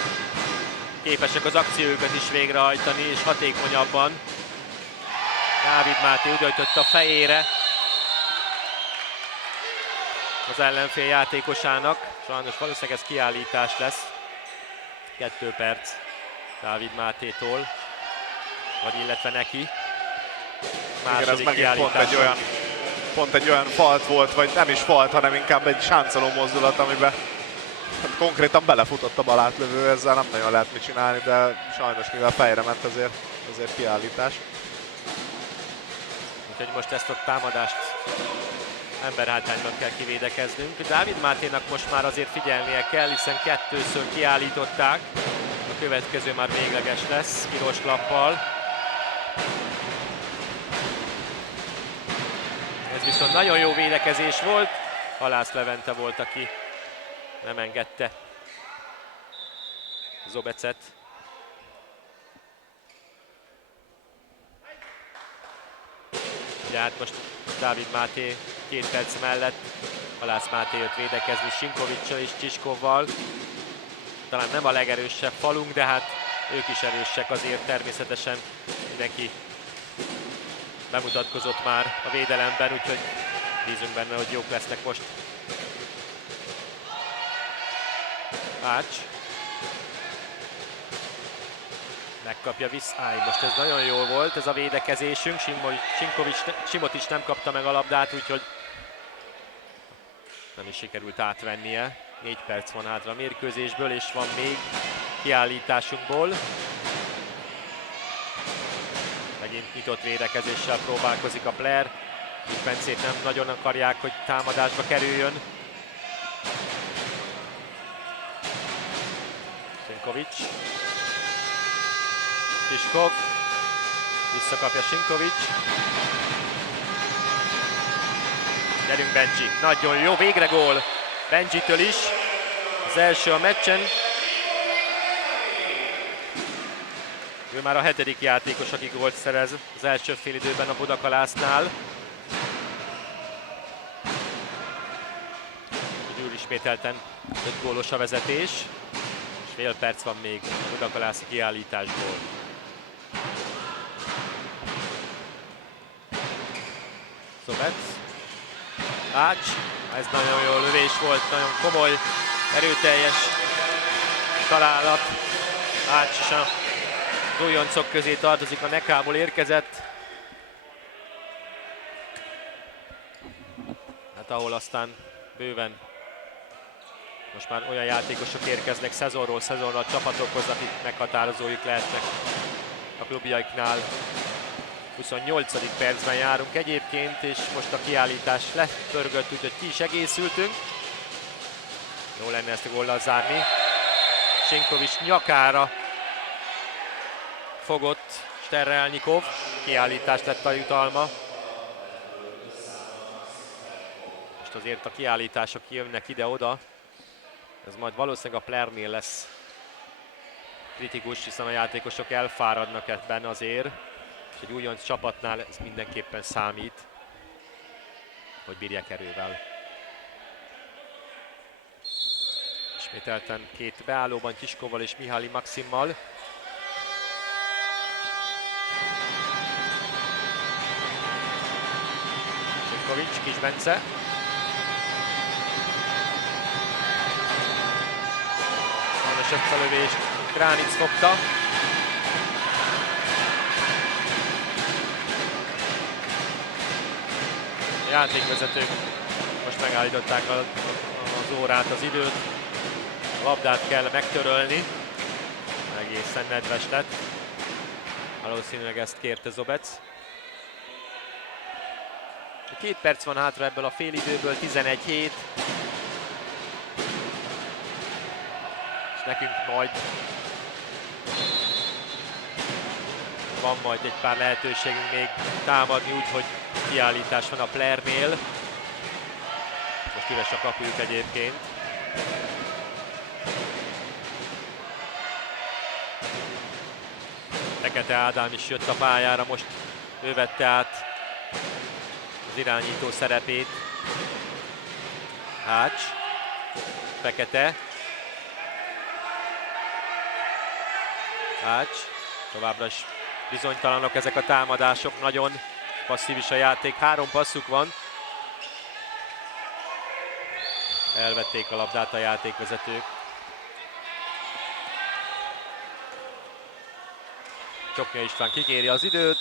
képesek az akciójukat is végrehajtani, és hatékonyabban. Dávid Máté úgy hajtotta a fejére az ellenfél játékosának. Sajnos valószínűleg ez kiállítás lesz. 2 perc Dávid Mátétól, vagy illetve neki. Igen, ez megint pont egy olyan falt volt, vagy nem is falt, hanem inkább egy sáncoló mozdulat, amiben hát konkrétan belefutott a bal átlövő, ezzel nem nagyon lehet mit csinálni, de sajnos mivel fejre ment, ezért kiállítás. Úgyhogy most ezt a támadást emberhátrányban kell kivédekeznünk. Dávid Máténak most már azért figyelnie kell, hiszen 2-ször kiállították. A következő már végleges lesz, piros lappal. Ez viszont nagyon jó védekezés volt. Halász Levente volt, aki nem engedte Zobecet. De hát most Dávid Máté 2 perc mellett, Halász Máté jött védekezni Sinkovicsal és Csiskovval. Talán nem a legerősebb falunk, de hát ők is erősek azért természetesen. Mindenki bemutatkozott már a védelemben, úgyhogy bízunk benne, hogy jók lesznek most. Ács. Megkapja vissza. Most ez nagyon jó volt, ez a védekezésünk. Simotics nem kapta meg a labdát, úgyhogy nem is sikerült átvennie. 4 perc van hátra a mérkőzésből, és van még kiállításunkból. Megint nyitott védekezéssel próbálkozik a Player. Bencét nem nagyon akarják, hogy támadásba kerüljön. Sinkovics. Kiskov. Visszakapja Sinkovics. Gyerünk Benji. Nagyon jó, végre gól Benjitől is. Az első a meccsen. Ő már a 7. játékos, aki gólt szerez az első félidőben a Budakalásznál. Úgy ismételten 5 gólos a vezetés. És fél perc van még a Budakalászi kiállításból. Zobec. Ács. Ez nagyon jó lövés volt, nagyon komoly, erőteljes találat. Ács is a újoncok közé tartozik, a Nekából érkezett. Hát ahol aztán bőven most már olyan játékosok érkeznek szezonról szezonra a csapatokhoz, akik meghatározóik lehetnek a klubjaiknál. 28. percben járunk egyébként, és most a kiállítás lepörgött, úgyhogy ki is egészültünk. Jó lenne ezt a góllal zárni. Sinkovics nyakára fogott Sterrelnikov. Kiállítás lett a jutalma. Most azért a kiállítások jönnek ide-oda. Ez majd valószínűleg a Playernél lesz kritikus, hiszen a játékosok elfáradnak ebben azért. És egy újonc csapatnál ez mindenképpen számít, hogy bírják erővel. Ismételten 2 beállóban Kiskovval és Mihály Maximmal. Sinkovics, Kis Bence. Sajnos ezt a lövést Kránic fogta. A játékvezetők most megállították az órát, az időt. A labdát kell megtörölni. Egészen nedves lett. Valószínűleg ezt kérte Zobec. 2 perc van hátra ebből a félidőből, 11-7. És nekünk van majd egy pár lehetőségünk még támadni, úgyhogy kiállítás van a Blairnél. Most üres a kapujuk egyébként. Fekete Ádám is jött a pályára, most ő vette át az irányító szerepét. Hács, Fekete. Hács, továbbra is bizonytalanok ezek a támadások, nagyon passzív is a játék, 3 passzuk van. Elvették a labdát a játékvezetők. Csoknya István kikéri az időt.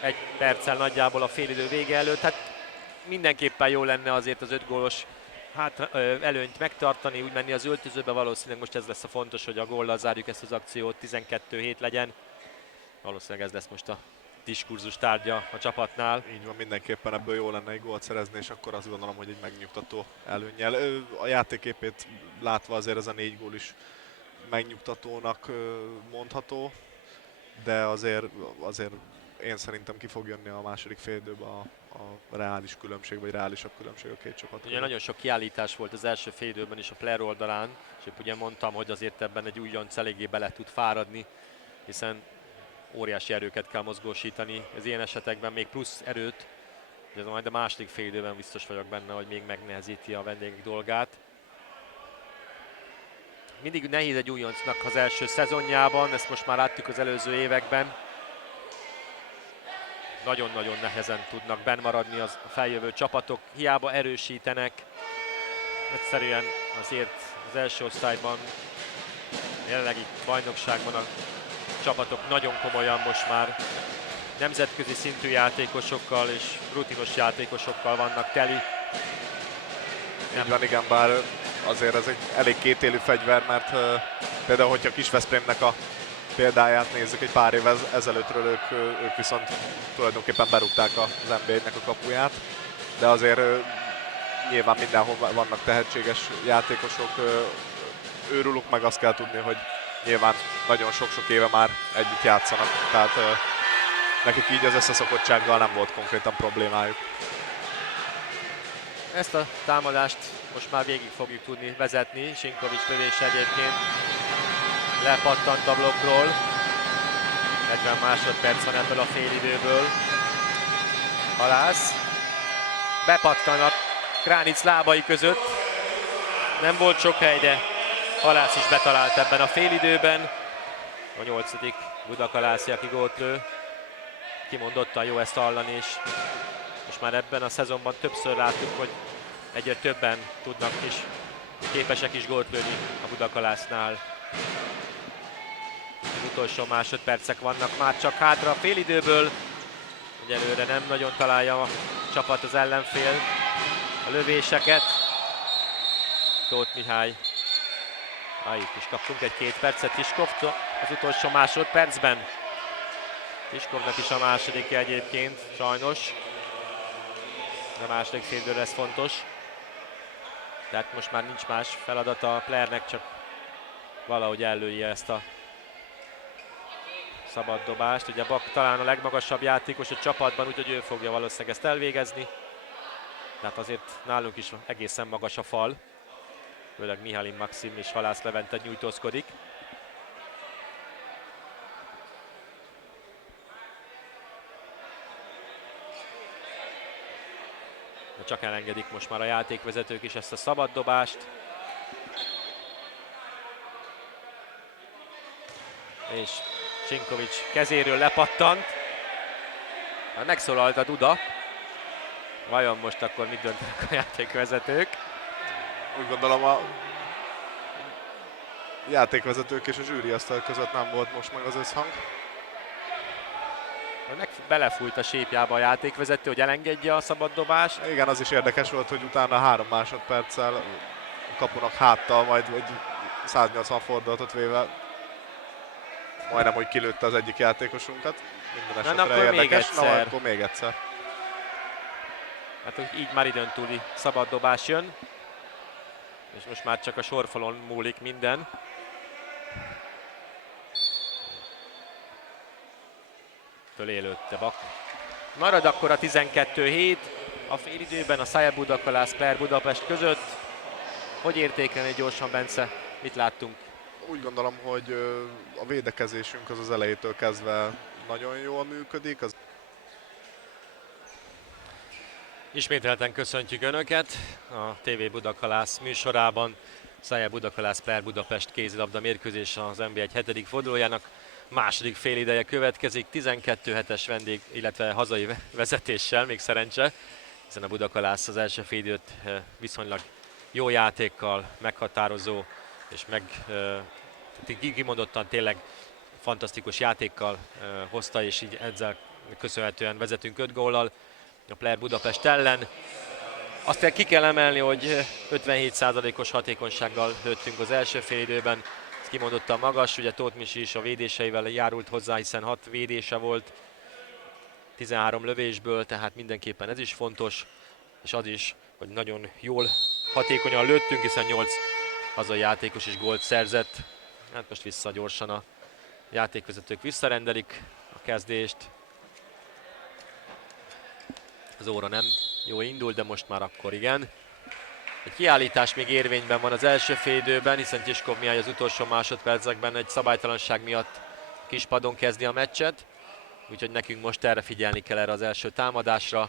1 perccel nagyjából a félidő vége előtt. Hát mindenképpen jó lenne azért az 5 gólos előnyt megtartani, úgy menni az öltözőbe. Valószínűleg most ez lesz a fontos, hogy a góllal zárjuk ezt az akciót, 12-7 legyen. Valószínűleg ez lesz most a diskurzus tárgya a csapatnál. Így van, mindenképpen ebből jó lenne egy gólt szerezni, és akkor azt gondolom, hogy egy megnyugtató előnnyel. A játéképét látva azért ez a 4 gól is megnyugtatónak mondható, de azért én szerintem ki fog jönni a második félidőben a reális különbség, vagy reálisabb különbség a két csapat. Ugye nagyon sok kiállítás volt az első félidőben is a Blair oldalán, és épp ugye mondtam, hogy azért ebben egy újonc eléggé bele tud fáradni, hiszen óriási erőket kell mozgósítani az ilyen esetekben, még plusz erőt, de majd a második félidőben biztos vagyok benne, hogy még megnehezíti a vendégek dolgát. Mindig nehéz egy újoncnak az első szezonjában, ezt most már láttuk az előző években. Nagyon-nagyon nehezen tudnak benn maradni a feljövő csapatok, hiába erősítenek. Egyszerűen azért az első osztályban, jelenlegi bajnokságban a csapatok nagyon komolyan most már nemzetközi szintű játékosokkal és rutinos játékosokkal vannak teli. Így van, igen, bár azért ez egy elég kétélű fegyver, mert például, hogyha Kisveszprémnek a példáját nézzük, egy pár évvel ezelőttről ők viszont tulajdonképpen berúgták az NB1-nek a kapuját, de azért nyilván mindenhol vannak tehetséges játékosok, őrülük meg azt kell tudni, hogy nyilván nagyon sok-sok éve már együtt játszanak, tehát nekik így az összeszokottsággal nem volt konkrétan problémájuk. Ezt a támadást most már végig fogjuk tudni vezetni. Sinkovics lövése egyébként lepattant a blokkról. 40 másodperc van ebből a félidőből. Halász. Bepattan a Kránic lábai között. Nem volt sok hely, de Halász is betalált ebben a félidőben. A 8. Budakalászi, aki gólt lő. Kimondottan jó ezt hallani, és most már ebben a szezonban többször láttuk, hogy egyre többen tudnak is, képesek is gólt lőni a Budakalásznál. Az utolsó másodpercek vannak már csak hátra a félidőből. Egyelőre nem nagyon találja a csapat az ellenfél a lövéseket. Tóth Mihály. Itt is kaptunk egy 2 percet Tiskovtól az utolsó másodpercben. Tiskovnak is a második egyébként, sajnos. A második félidő lesz fontos. Tehát most már nincs más feladata a Blairnek, csak valahogy ellője ezt a szabad dobást. Ugye Bak talán a legmagasabb játékos a csapatban, úgyhogy ő fogja valószínűleg ezt elvégezni. Tehát azért nálunk is egészen magas a fal. Főleg Mihalin Maxim és Halász Levente nyújtózkodik. De csak elengedik most már a játékvezetők is ezt a szabad dobást. És Sinkovics kezéről lepattant. Megszólalt a Duda. Vajon most akkor mit döntenek a játékvezetők? Úgy gondolom játékvezetők és a zsűriasztal között nem volt most meg az összhang. Belefújt a sípjába a játékvezető, hogy elengedje a szabad dobást. Igen, az is érdekes volt, hogy utána 3 másodperccel a kapunak háttal, majd egy 180 fordulatot véve majdnem, hogy kilőtte az egyik játékosunkat. Minden esetre akkor érdekes. még egyszer. Akkor még egyszer. Hát így már időn túli szabad dobás jön. És most már csak a sorfalon múlik minden. Fölélődte Bak. Marad akkor a 12-7 a félidőben a Szája Budakalász Player Budapest között. Hogy értékelni gyorsan, Bence? Mit láttunk? Úgy gondolom, hogy a védekezésünk az elejétől kezdve nagyon jól működik. Ismételten köszöntjük Önöket a TV Budakalász műsorában. Szája Budakalász Player Budapest kézilabda mérkőzés az NB1 7. fordulójának második félideje következik. 12-7-es vendég, illetve hazai vezetéssel, még szerencse, hiszen a Budakalász az első félidőt viszonylag jó játékkal, meghatározó és kimondottan tényleg fantasztikus játékkal hozta, és így ezzel köszönhetően vezetünk 5 góllal a Player Budapest ellen. Azt ki kell emelni, hogy 57%-os hatékonysággal lőttünk az első félidőben. Ez kimondottan magas, ugye Tóth Misi is a védéseivel járult hozzá, hiszen 6 védése volt 13 lövésből, tehát mindenképpen ez is fontos, és az is, hogy nagyon jól, hatékonyan lőttünk, hiszen 8 hazai játékos is gólt szerzett. Hát most vissza gyorsan a játékvezetők visszarendelik a kezdést. Az óra nem jó indul, de most már akkor igen. Egy kiállítás még érvényben van az első félidőben, hiszen Csiskov Mihály az utolsó másodpercekben egy szabálytalanság miatt kispadon kezdi a meccset. Úgyhogy nekünk most erre figyelni kell, erre az első támadásra.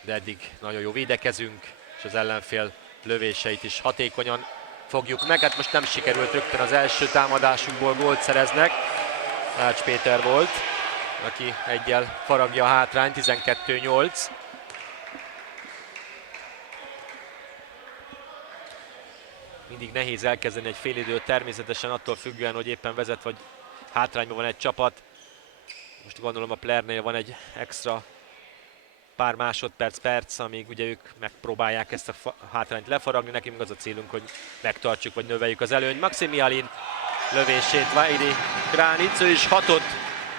De eddig nagyon jó védekezünk, és az ellenfél lövéseit is hatékonyan fogjuk meg. Hát most nem sikerült rögtön az első támadásunkból gólt szereznek. Ács Péter volt, aki eggyel faragja a hátrányt, 12-8. Mindig nehéz elkezdeni egy félidőt, természetesen attól függően, hogy éppen vezet vagy hátrányban van egy csapat. Most gondolom a Playernél van egy extra pár másodperc, amíg ugye ők megpróbálják ezt a hátrányt lefaragni. Nekünk meg az a célunk, hogy megtartsuk vagy növeljük az előnyt. Maxim Mihalin lövését Vaidi Kránic, ő is 6-ot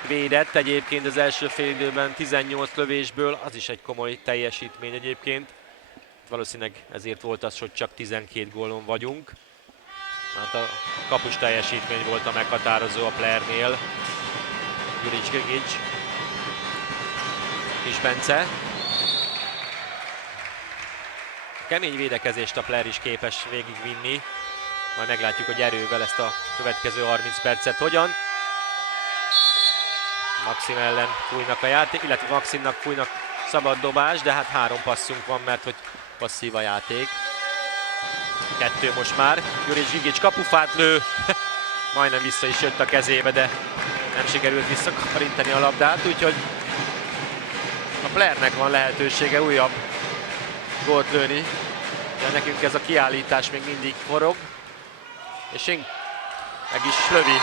védett egyébként az első félidőben 18 lövésből, az is egy komoly teljesítmény egyébként. Valószínűleg ezért volt az, hogy csak 12 gólon vagyunk. Hát a kapus teljesítmény volt a meghatározó a Playernél. Juric Gigic, Kis Bence. Kemény védekezést a Player is képes végigvinni. Majd meglátjuk, hogy erővel ezt a következő 30 percet hogyan. Maxim ellen fújnak a játék, illetve Maximnak fújnak szabad dobás, de hát 3 passzunk van, mert hogy passzív a játék. 2 most már. Juric Gigic kapufát lő. Majdnem vissza is jött a kezébe, de nem sikerült visszakarintani a labdát, úgyhogy a Playernek van lehetősége újabb gólt lőni. De nekünk ez a kiállítás még mindig forog. És meg is lövi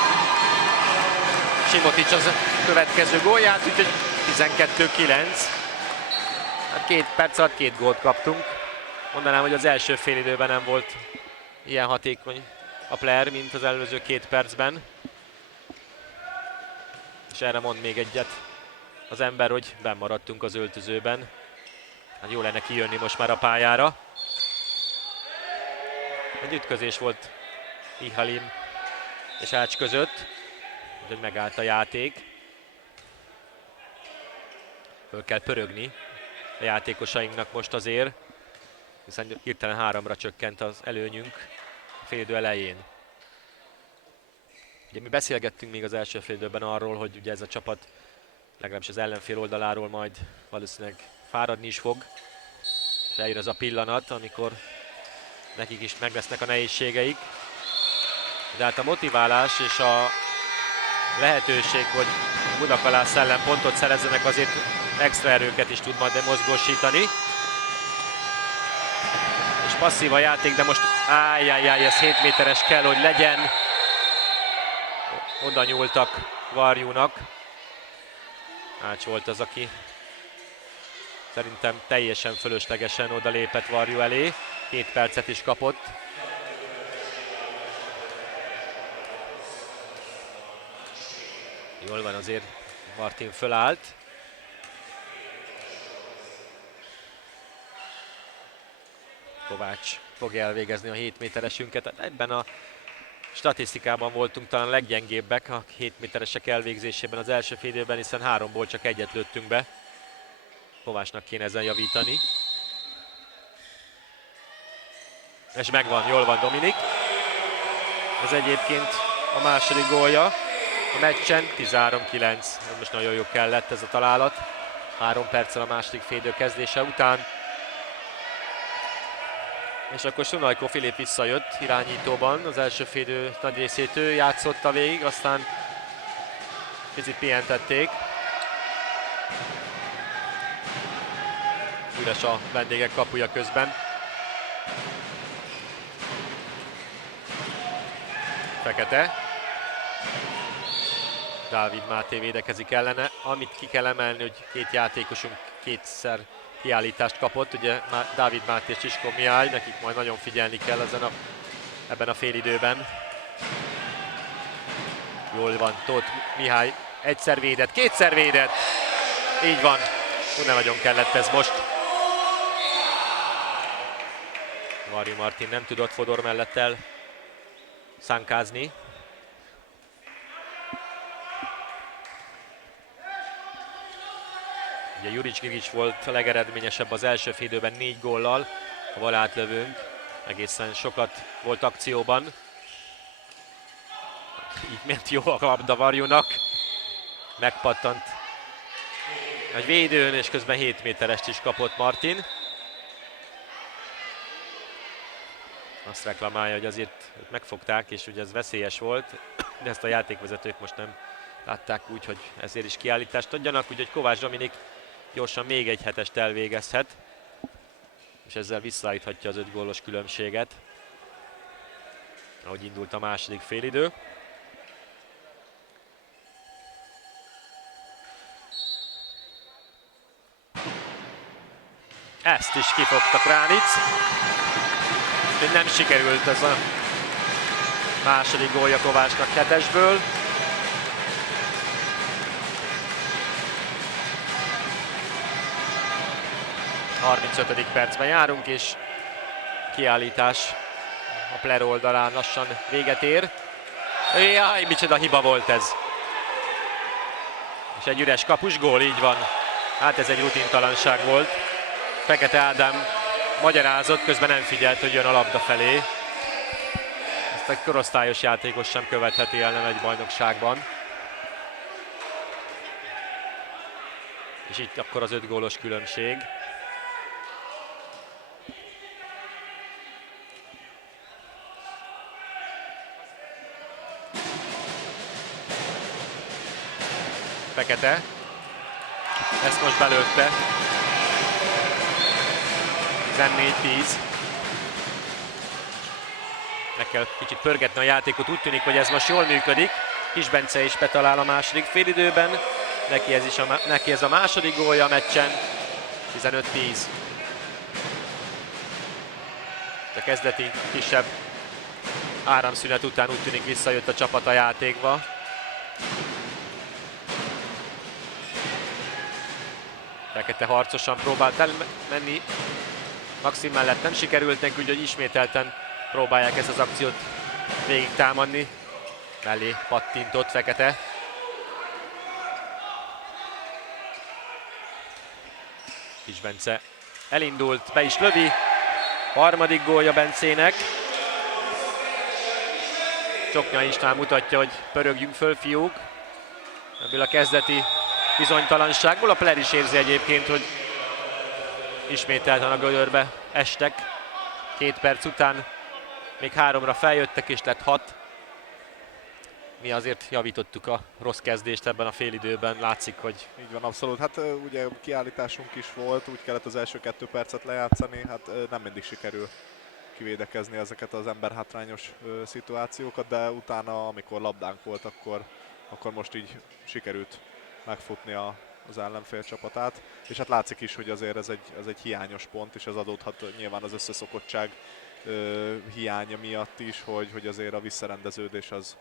Simotics az következő gólját, úgyhogy 12-9. Hát 2 perc alatt 2 gólt kaptunk. Mondanám, hogy az első félidőben nem volt ilyen hatékony a Player, mint az előző 2 percben. És erre mond még egyet az ember, hogy benn maradtunk az öltözőben. Hát jó lenne kijönni most már a pályára. Egy ütközés volt Mihalin és Ács között, úgyhogy megállt a játék. Föl kell pörögni a játékosainknak most azért, hiszen hirtelen 3-ra csökkent az előnyünk a félidő elején. Ugye mi beszélgettünk még az első félidőben arról, hogy ugye ez a csapat legalábbis az ellenfél oldaláról majd valószínűleg fáradni is fog. És eljön az a pillanat, amikor nekik is meg lesznek a nehézségeik. De hát a motiválás és a lehetőség, hogy Budakalász ellen pontot szerezzenek, azért extra erőket is tud majd mozgósítani. És passzív a játék, de most ájjájjáj, ez 7 méteres kell, hogy legyen. Oda nyúltak Varjúnak. Ács volt az, aki szerintem teljesen fölöslegesen oda lépett Varjú elé. 2 percet is kapott. Jól van, azért Martin fölállt. Kovács fogja elvégezni a 7 méteresünket. Ebben a statisztikában voltunk talán leggyengébbek a 7 méteresek elvégzésében az első fél időben, hiszen 3-ból csak 1-et lőttünk be. Kovácsnak kéne ezen javítani. És megvan, jól van Dominik. Ez egyébként a második gólja a meccsen, 13-9. Ez most nagyon jó kellett ez a találat. 3 perccel a második fél idő kezdése után. És akkor Sunajko Filip visszajött irányítóban, az első fél idő nagy részét ő játszotta végig, aztán picit pihentették. Üres a vendégek kapuja közben. Fekete. Dávid Máté védekezik ellene. Amit ki kell emelni, hogy 2 játékosunk kétszer kiállítást kapott, ugye Dávid Máté és Csiskó Mihály, nekik majd nagyon figyelni kell ebben a félidőben. Jól van, Tóth Mihály egyszer védett, kétszer védett, így van, nem nagyon kellett ez most. Varjú Martin nem tudott Fodor mellett szánkázni. Ugye Juric Gigic volt a legeredményesebb az első fél időben 4 góllal, a valátlövőnk egészen sokat volt akcióban. Így ment jó a labda Varjúnak, megpattant egy védőn, és közben 7 méterest is kapott Martin. Azt reklamálja, hogy azért megfogták, és ugye ez veszélyes volt, de ezt a játékvezetők most nem látták úgy, hogy ezért is kiállítást adjanak, úgyhogy Kovács Dominik gyorsan még egy hetest elvégezhet, és ezzel visszaállíthatja az 5 gólos különbséget, ahogy indult a második félidő. Ezt is kifogta Kránic, de nem sikerült ez a második gólja Kovácsnak 7-esből. A 35. percben járunk, és kiállítás a Player oldalán lassan véget ér. Jaj, micsoda hiba volt ez! És egy üres kapus gól, így van. Hát ez egy rutintalanság volt. Fekete Ádám magyarázott, közben nem figyelt, hogy jön a labda felé. Ezt a korosztályos játékos sem követheti el, nem egy bajnokságban. És itt akkor az 5 gólos különbség. Fekete. Ezt most belőtte. 14-10. Meg kell kicsit pörgetni a játékot, úgy tűnik, hogy ez most jól működik. Kis Bence is betalál a második félidőben. Neki ez a második gólja a meccsen. 15-10. A kezdeti kisebb áramszünet után úgy tűnik visszajött a csapat a játékba. Fekete harcosan próbált elmenni. Maxim mellett nem sikerült neki, úgyhogy ismételten próbálják ezt az akciót végig támadni. Mellé pattintott Fekete. Kis Bence elindult, be is lövi. Harmadik gólja Bencének. Csoknya István mutatja, hogy pörögjünk föl, fiúk. Ebből a kezdeti bizonytalanságból. A Player is érzi egyébként, hogy ismételten a gödörbe estek. 2 perc után még 3-ra feljöttek, és lett 6. Mi azért javítottuk a rossz kezdést ebben a félidőben, látszik, hogy... Így van, abszolút. Hát ugye kiállításunk is volt, úgy kellett az első 2 percet lejátszani, hát nem mindig sikerül. kivédekezni ezeket az emberhátrányos szituációkat, de utána, amikor labdánk volt, akkor most így sikerült megfutni az ellenfél csapatát. És hát látszik is, hogy azért ez egy hiányos pont, és ez adódhat nyilván az összeszokottság hiánya miatt is, hogy azért a visszarendeződés az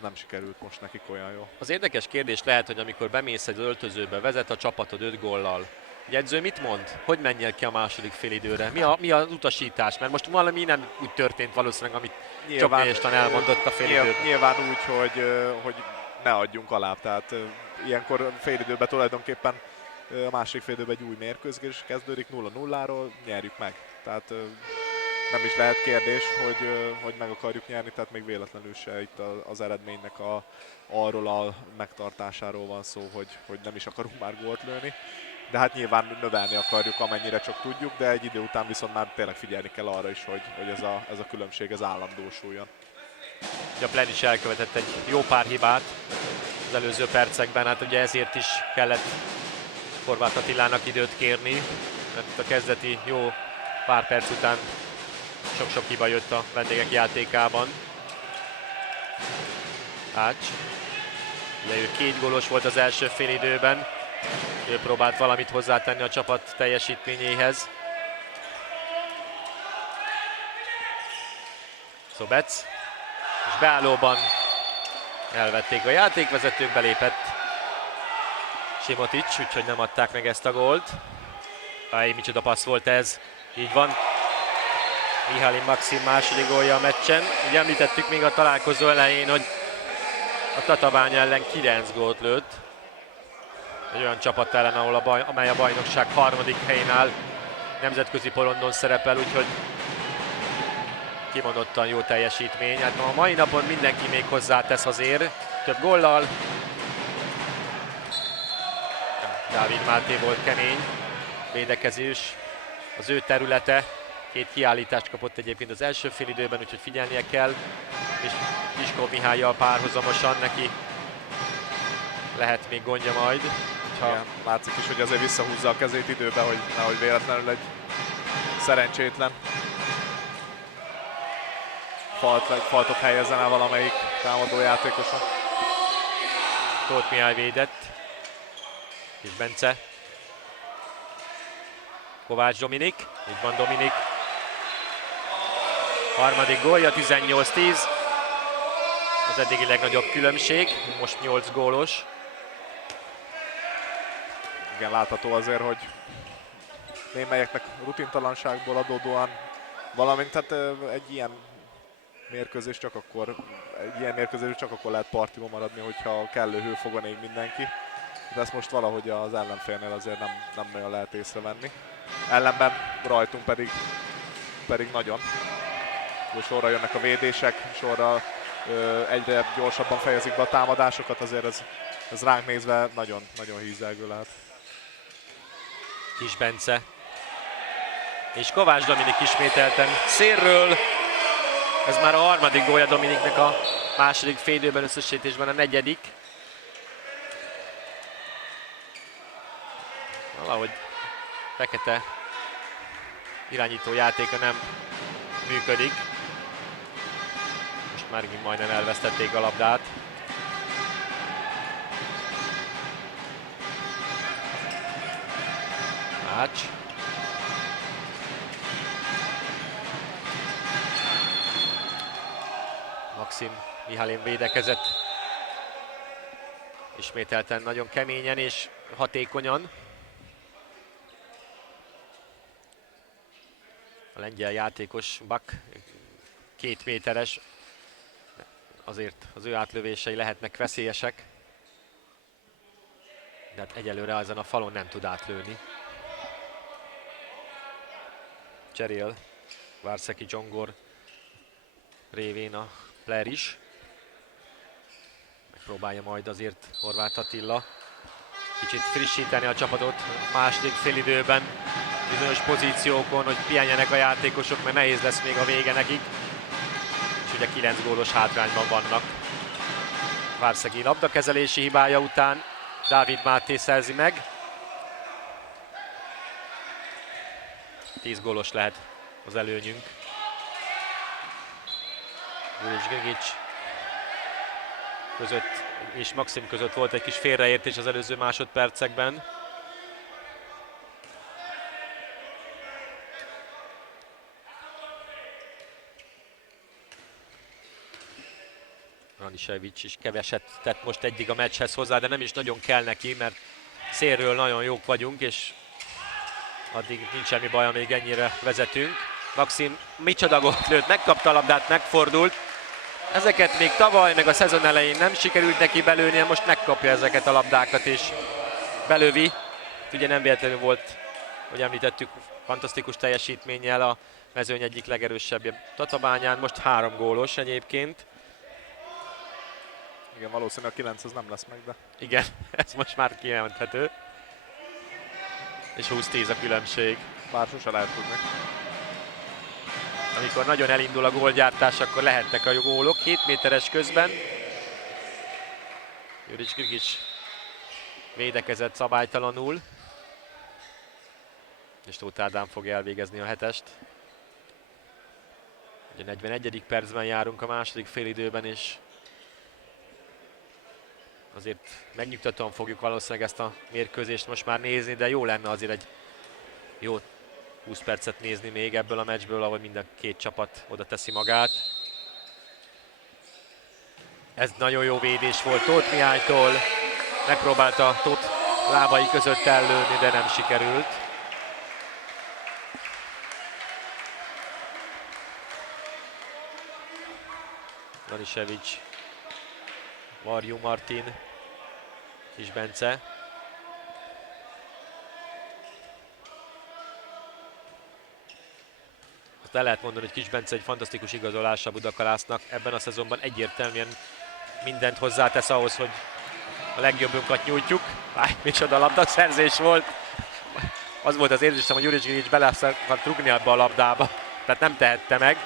nem sikerült most nekik olyan jó. Az érdekes kérdés lehet, hogy amikor bemész egy öltözőbe, vezet a csapatod 5 góllal, egy edző mit mond? Hogy menjél ki a második félidőre? Mi az utasítás? Mert most valami nem úgy történt valószínűleg, amit Csoknéjestan elmondott a félidőben. Nyilván úgy, hogy ne adjunk alá. Tehát ilyenkor félidőben tulajdonképpen a másik félidőben egy új mérkőzés kezdődik 0-0-ról, nyerjük meg. Tehát nem is lehet kérdés, hogy meg akarjuk nyerni, tehát még véletlenül se itt az eredménynek arról a megtartásáról van szó, hogy nem is akarunk már gólt lőni. De hát nyilván növelni akarjuk, amennyire csak tudjuk, de egy idő után viszont már tényleg figyelni kell arra is, hogy ez a különbség ez állandósuljon. A Pler is elkövetett egy jó pár hibát az előző percekben, hát ugye ezért is kellett Horváth Attilának időt kérni, mert a kezdeti jó pár perc után sok-sok hiba jött a vendégek játékában. Ács, ugye ő 2 gólos volt az első félidőben, ő próbált valamit hozzátenni a csapat teljesítményéhez. Szobec, és beállóban elvették a játékvezetők, belépett Simotics, úgyhogy nem adták meg ezt a gólt. Micsoda passz volt ez, így van. Mihály Maxim második gólja a meccsen. Ugye említettük még a találkozó elején, hogy a Tatabánya ellen 9 gólt lőtt. Egy olyan csapat ellen, amely a bajnokság 3. helyén áll, nemzetközi porondon szerepel, úgyhogy kimondottan jó teljesítmény. Hát a mai napon mindenki még hozzátesz azért, több góllal. Dávid Máté volt kemény, védekezés, az ő területe. 2 kiállítást kapott egyébként az első félidőben, úgyhogy figyelnie kell. És Kiskó Mihállyal párhuzamosan neki lehet még gondja majd. Igen, látszik is, hogy azért visszahúzza a kezét időbe, hogy nehogy véletlenül egy szerencsétlen faltot helyezzen el valamelyik támadó játékosa. Tóth Mihály védett. És Bence. Kovács Dominik. Így van Dominik. Harmadik gólja, 18-10. Az eddigi legnagyobb különbség. Most 8 gólos. Igen, látható azért, hogy némelyeknek rutintalanságból adódóan, valamint tehát egy ilyen mérkőzés csak akkor lehet partiba maradni, hogyha kellő hőfogon ég mindenki. De ezt most valahogy az ellenfélnél azért nem nagyon lehet észrevenni. Ellenben rajtunk pedig nagyon. Sorra jönnek a védések, sorra egyre gyorsabban fejezik be a támadásokat, azért ez ránk nézve nagyon, nagyon hízelgő lehet. Kis Bence. És Kovács Dominik ismételten szélről. Ez már a 3. gólja Dominiknek a második félidőben, összesítésben a 4. Valahogy Fekete irányító játéka nem működik. Most már majdnem elvesztették a labdát. Ács. Maxim Mihályn védekezett. Ismételten nagyon keményen és hatékonyan. A lengyel játékos Bak 2 méteres, azért az ő átlövései lehetnek veszélyesek. De hát egyelőre ezen a falon nem tud átlőni. Cserél Várszegi Csongor révén a Pler is. Megpróbálja majd azért Horváth Attila kicsit frissíteni a csapatot második félidőben bizonyos pozíciókon, hogy pihenjenek a játékosok, mert nehéz lesz még a vége nekik. És ugye 9 gólos hátrányban vannak. Várszegi labdakezelési hibája után Dávid Máté szerzi meg. 10 gólos lehet az előnyünk. Juric Grigic között és Maxim között volt egy kis félreértés az előző másodpercekben. Ranisevic is keveset tett most eddig a meccshez hozzá, de nem is nagyon kell neki, mert szélről nagyon jók vagyunk, és addig nincs semmi baj, amíg ennyire vezetünk. Maxim micsoda gólt lőtt, megkapta a labdát, megfordult. Ezeket még tavaly, meg a szezon elején nem sikerült neki belőnie, most megkapja ezeket a labdákat és belövi. Ugye nem véletlenül volt, hogy említettük, fantasztikus teljesítménnyel a mezőny egyik legerősebb Tatabányán, most 3 gólos egyébként. Igen, valószínűleg a 9 az nem lesz meg, de... Igen, ez most már kijelenthető. És 20-10 a különbség. Bár sose lehet tudni. Amikor nagyon elindul a gólgyártás, akkor lehetnek a gólok. 7 méteres közben. Juric Grigic védekezett szabálytalanul. És Tóth Ádám fogja elvégezni a 7-est. Ugye 41. percben járunk a második félidőben, és azért megnyugtatóan fogjuk valószínűleg ezt a mérkőzést most már nézni, de jó lenne azért egy jó 20 percet nézni még ebből a meccsből, ahol mind a két csapat oda teszi magát. Ez nagyon jó védés volt Tóth Mihálytól. Megpróbálta Tóth lábai között ellőni, de nem sikerült. Ranisevic, Varjú Martin, Kis Bence. Azt el lehet mondani, hogy Kis Bence egy fantasztikus igazolása a Budakalásznak. Ebben a szezonban egyértelműen mindent hozzátesz ahhoz, hogy a legjobbunkat nyújtjuk. Micsoda labdaszerzés volt. Az volt az érzésem, hogy Juric Grigic bele akart rugni abba a labdába. Tehát nem tehette meg.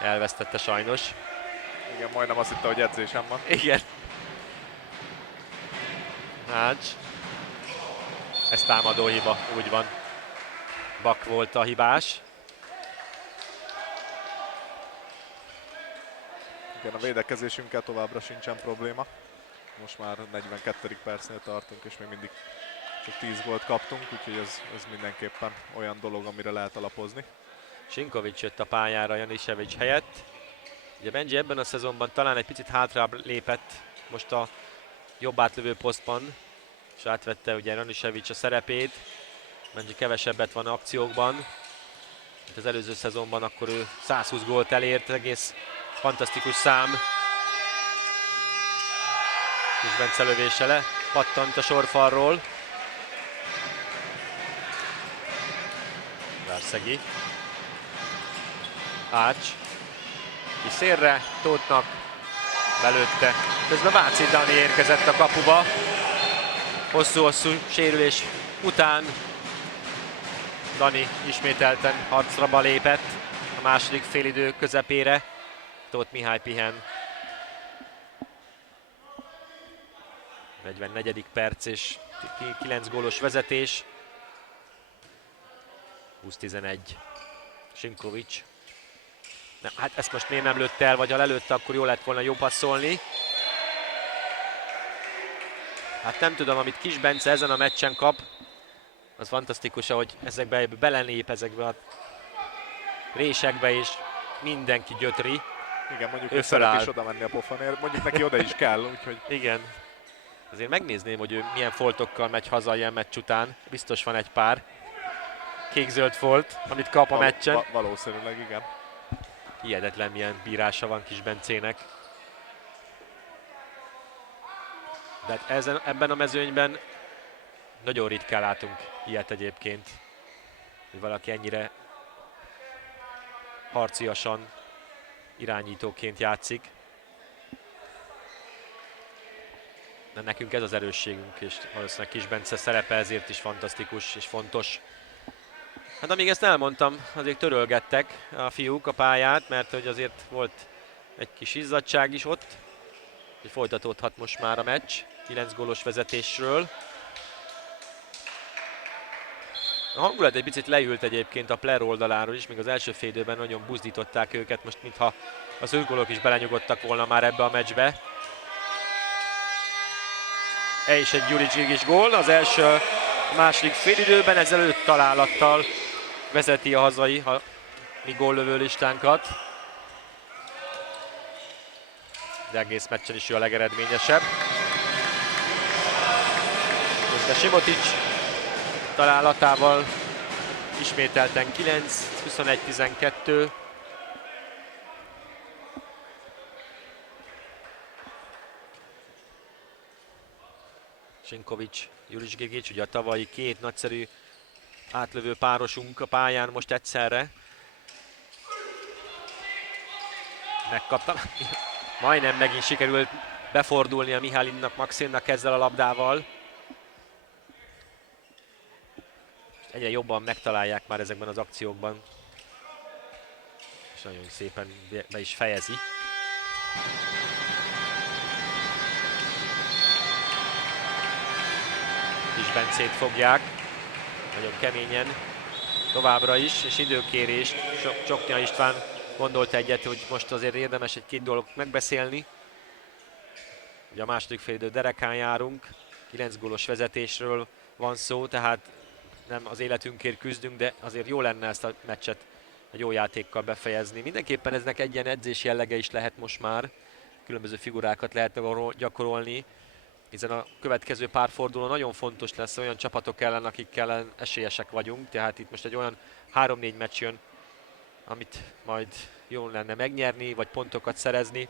Elvesztette sajnos. Igen, majdnem azt hitte, hogy edzésem van. Igen. Nács. Ez támadó hiba, úgy van. Bak volt a hibás. Igen, a védekezésünkkel továbbra sincsen probléma. Most már 42. percnél tartunk, és még mindig csak 10 gólt kaptunk, úgyhogy ez mindenképpen olyan dolog, amire lehet alapozni. Sinkovics jött a pályára Janisevic helyett. Ugye Benji ebben a szezonban talán egy picit hátrább lépett most a jobb átlövő posztban, és átvette ugye Ranisevic a szerepét. Benji kevesebbet van akciókban, mint az előző szezonban, akkor ő 120 gólt elért, egész fantasztikus szám. Kis Bence lövése le, pattant a sorfalról. Várszegi. Ács. Ki szélre, Tóthnak belőtte. Közben Váci Dani érkezett a kapuba. Hosszú-hosszú sérülés után Dani ismételten harcra lépett a második félidő közepére. Tóth Mihály pihen. 44. perc és 9 gólos vezetés. 20-11. Sinkovics. Nem, hát ezt most miért nem lőtte el, vagy ha lelőtte, akkor jó lett volna jó passzolni. Hát nem tudom, amit Kis Bence ezen a meccsen kap, az fantasztikus, ahogy ezekbe belenép ezekbe a résekbe, és mindenki gyötri. Igen, mondjuk ő szeret is oda menni a pofonért, mondjuk neki oda is kell, úgyhogy... Igen. Azért megnézném, hogy ő milyen foltokkal megy haza ilyen meccs után. Biztos van egy pár kék-zöld folt, amit kap a meccsen. Valószínűleg igen. Hihetetlen milyen bírása van Kis Bencének. De hát ebben a mezőnyben nagyon ritkán látunk ilyet egyébként. Hogy valaki ennyire harciasan irányítóként játszik. De nekünk ez az erősségünk, és valószínűleg Kis Bence szerepe ezért is fantasztikus és fontos. Hát amíg ezt elmondtam, azért törölgettek a fiúk a pályát, mert hogy azért volt egy kis izzadság is ott. Hogy folytatódhat most már a meccs, 9 gólos vezetésről. A hangulat egy picit leült egyébként a Player oldaláról is, még az első fél időben nagyon buzdították őket, most mintha a szurkolók is belenyugodtak volna már ebbe a meccsbe. És egy Juric Gigic gól, az első, a második félidőben, ezzel 5 találattal vezeti a hazai mi góllövő listánkat. De egész meccsen is ő a legeredményesebb. Közben Simotić találatával ismételten 9, 21-12. Sinkovic, Juric Gigic, ugye a tavalyi két nagyszerű átlövő párosunk a pályán most egyszerre. Megkapta. Majdnem megint sikerült befordulni a Mihalinnak, Maximnak ezzel a labdával. Egyre jobban megtalálják már ezekben az akciókban. És nagyon szépen be is fejezi. Kis Bencét fogják. Nagyon keményen. Továbbra is, és időkérés. Csoknya István gondolt egyet, hogy most azért érdemes egy-két dolgot megbeszélni. Ugye a második félidő derekán járunk. 9 gólos vezetésről van szó, tehát nem az életünkért küzdünk, de azért jó lenne ezt a meccset egy jó játékkal befejezni. Mindenképpen eznek egy ilyen edzés jellege is lehet most már. Különböző figurákat lehet gyakorolni, hiszen a következő pár forduló nagyon fontos lesz olyan csapatok ellen, akikkel ellen esélyesek vagyunk. Tehát itt most egy olyan 3-4 meccs jön, amit majd jó lenne megnyerni, vagy pontokat szerezni.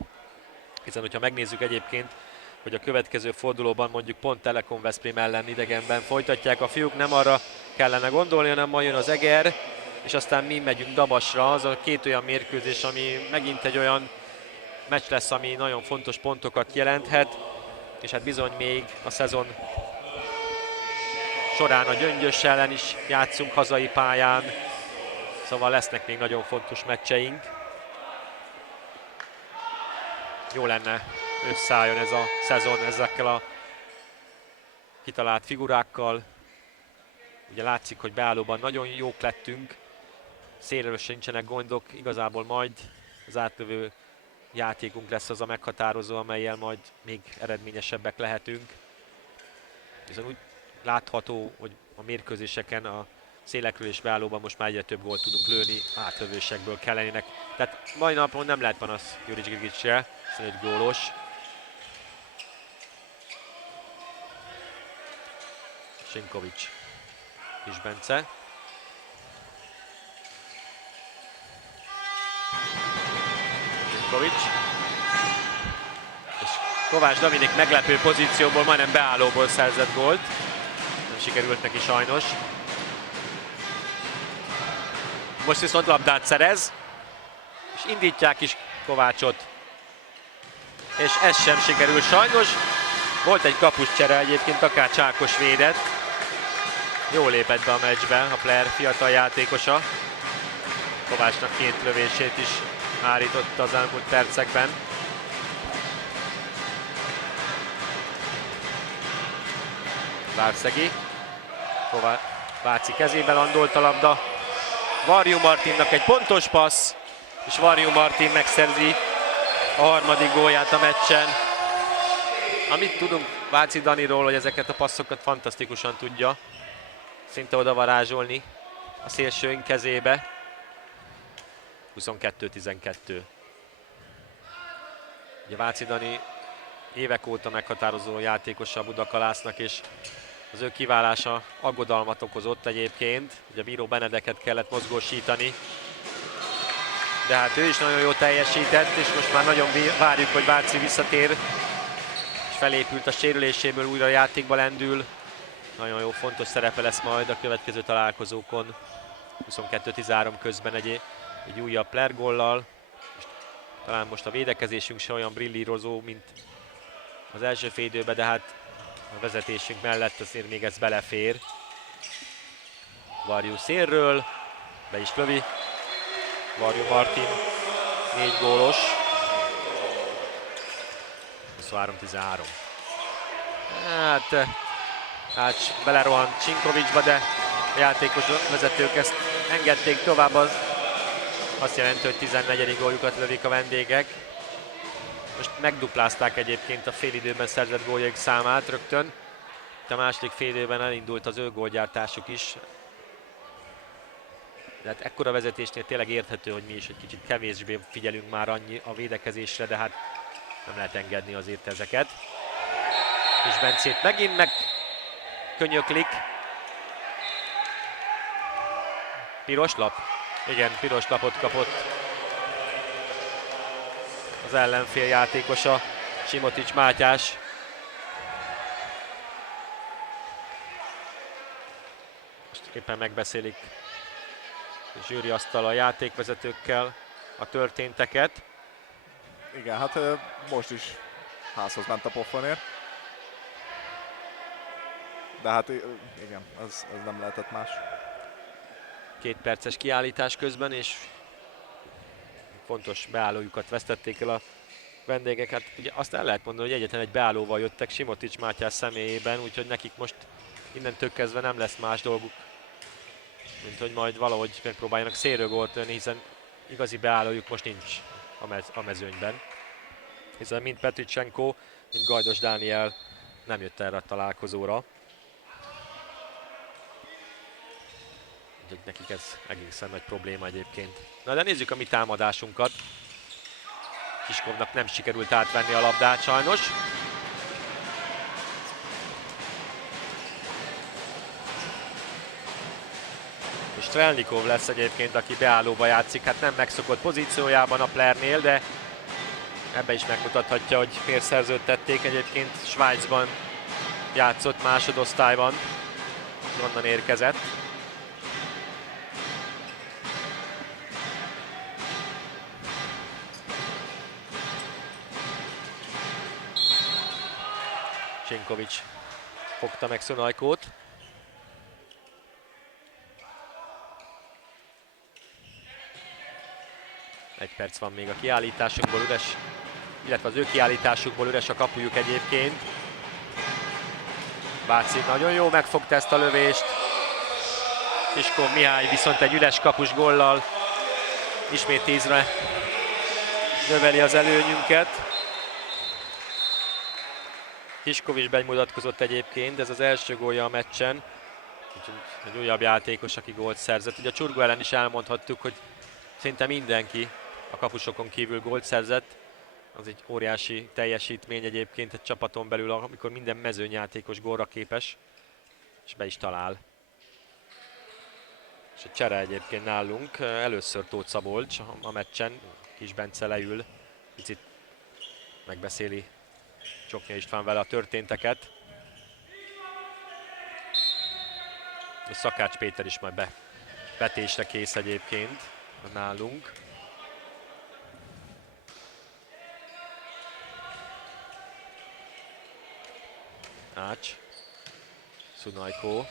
Hiszen, hogyha megnézzük egyébként, hogy a következő fordulóban mondjuk pont Telekom Veszprém ellen idegenben folytatják a fiúk, nem arra kellene gondolni, hanem majd jön az Eger, és aztán mi megyünk Dabasra. Az a két olyan mérkőzés, ami megint egy olyan meccs lesz, ami nagyon fontos pontokat jelenthet, és hát bizony még a szezon során a Gyöngyös ellen is játszunk hazai pályán, szóval lesznek még nagyon fontos meccseink. Jó lenne összeálljon ez a szezon ezekkel a kitalált figurákkal. Ugye látszik, hogy beállóban nagyon jók lettünk, szélről sincsenek gondok, igazából majd az átlövő játékunk lesz az a meghatározó, amellyel majd még eredményesebbek lehetünk. Hiszen úgy látható, hogy a mérkőzéseken a szélekről és beállóban most már egyre több gólt tudunk lőni, átlövésekből kellenének. Tehát mai napon nem lehet panasz Juric Gigicre, hiszen egy gólos. Sinkovic, Kis Bence. Sinkovic. És Kovács Dominik meglepő pozícióból, majdnem beállóból szerzett gólt. Nem sikerült neki sajnos. Most viszont labdát szerez, és indítják is Kovácsot. És ez sem sikerül sajnos. Volt egy kapuscsere egyébként, Takács Ákos védett. Jól lépett be a meccsbe a Player fiatal játékosa. Kovácsnak két lövését is állította az elmúlt percekben. Várszegi. Váci kezébe landolt a labda. Varjú Martinnak egy pontos passz, és Varjú Martin megszerzi a harmadik gólját a meccsen. Amit tudunk Váci Daniról, hogy ezeket a passzokat fantasztikusan tudja szinte oda varázsolni a szélsőink kezébe. 22-12. Ugye Váci Dani évek óta meghatározó játékosa a Budakalásznak, és az ő kiválása aggodalmat okozott egyébként. Ugye Bíró Benedeket kellett mozgósítani, de hát ő is nagyon jól teljesített, és most már nagyon várjuk, hogy Váci visszatér, és felépült a sérüléséből, újra a játékba lendül. Nagyon jó, fontos szerepe lesz majd a következő találkozókon. 22-13 közben egy újabb Player góllal. Talán most a védekezésünk se olyan brillírozó, mint az első fél időben, de hát a vezetésünk mellett azért még ez belefér. Varjú szélről, be is lövi. Varjú Martin, 4 gólos. 23-13. Hát belerohant Sinkovicba, de A játékos vezetők ezt engedték tovább, az azt jelenti, hogy 14. góljukat lövik a vendégek. Most megduplázták egyébként a félidőben szerzett góljaik számát rögtön. A második félidőben elindult az ő gólgyártásuk is. De hát ekkora vezetésnél tényleg érthető, hogy mi is egy kicsit kevésbé figyelünk már annyi a védekezésre, de hát nem lehet engedni azért ezeket. És Bencét megint megkönyöklik. Piros lap? Igen, piros lapot kapott az ellenfél játékosa, Simotics Mátyás. Most éppen megbeszélik a zsűriasztal a játékvezetőkkel a történteket. Igen, hát most is házhoz ment a pofonért. De hát igen, ez nem lehetett más. 2 perces kiállítás közben, és fontos beállójukat vesztették el a vendégek. Hát ugye azt el lehet mondani, hogy egyetlen egy beállóval jöttek Simotics Mátyás személyében, úgyhogy nekik most innentől kezdve nem lesz más dolguk, mint hogy majd valahogy megpróbáljanak szélről gólt lőni, hiszen igazi beállójuk most nincs a mezőnyben. Hiszen mind Petricsenko, mind Gajdos Dániel nem jött erre a találkozóra. Úgyhogy nekik ez egészen nagy probléma egyébként. Na de nézzük a mi támadásunkat. Kiskovnak nem sikerült átvenni a labdát sajnos. És Strelnikov lesz egyébként, aki beállóba játszik. Hát nem megszokott pozíciójában a Plernél, de ebbe is megmutathatja, hogy miért szerződtették. Egyébként Svájcban játszott másodosztályban, onnan érkezett. Sinkovics fogta meg Szunajkót. Egy perc van még a kiállításunkból üres, illetve az ő kiállításukból üres a kapujuk egyébként. Báci nagyon jó megfogta ezt a lövést. Kiskov Mihály viszont egy üres kapus góllal ismét 10-re növeli az előnyünket. Kiskov is bemutatkozott egyébként, ez az első gólja a meccsen. Úgyhogy egy újabb játékos, aki gólt szerzett. Ugye a Csurgó ellen is elmondhattuk, hogy szinte mindenki a kapusokon kívül gólt szerzett. Az egy óriási teljesítmény egyébként egy csapaton belül, amikor minden mezőnyjátékos gólra képes, és be is talál. És a csere egyébként nálunk először Tóth Szabolcs a meccsen. Kis Bence leül, picit megbeszéli Csoknya István vele a történteket. És Szakács Péter is majd betésre kész egyébként nálunk. Ács, Szunajkó.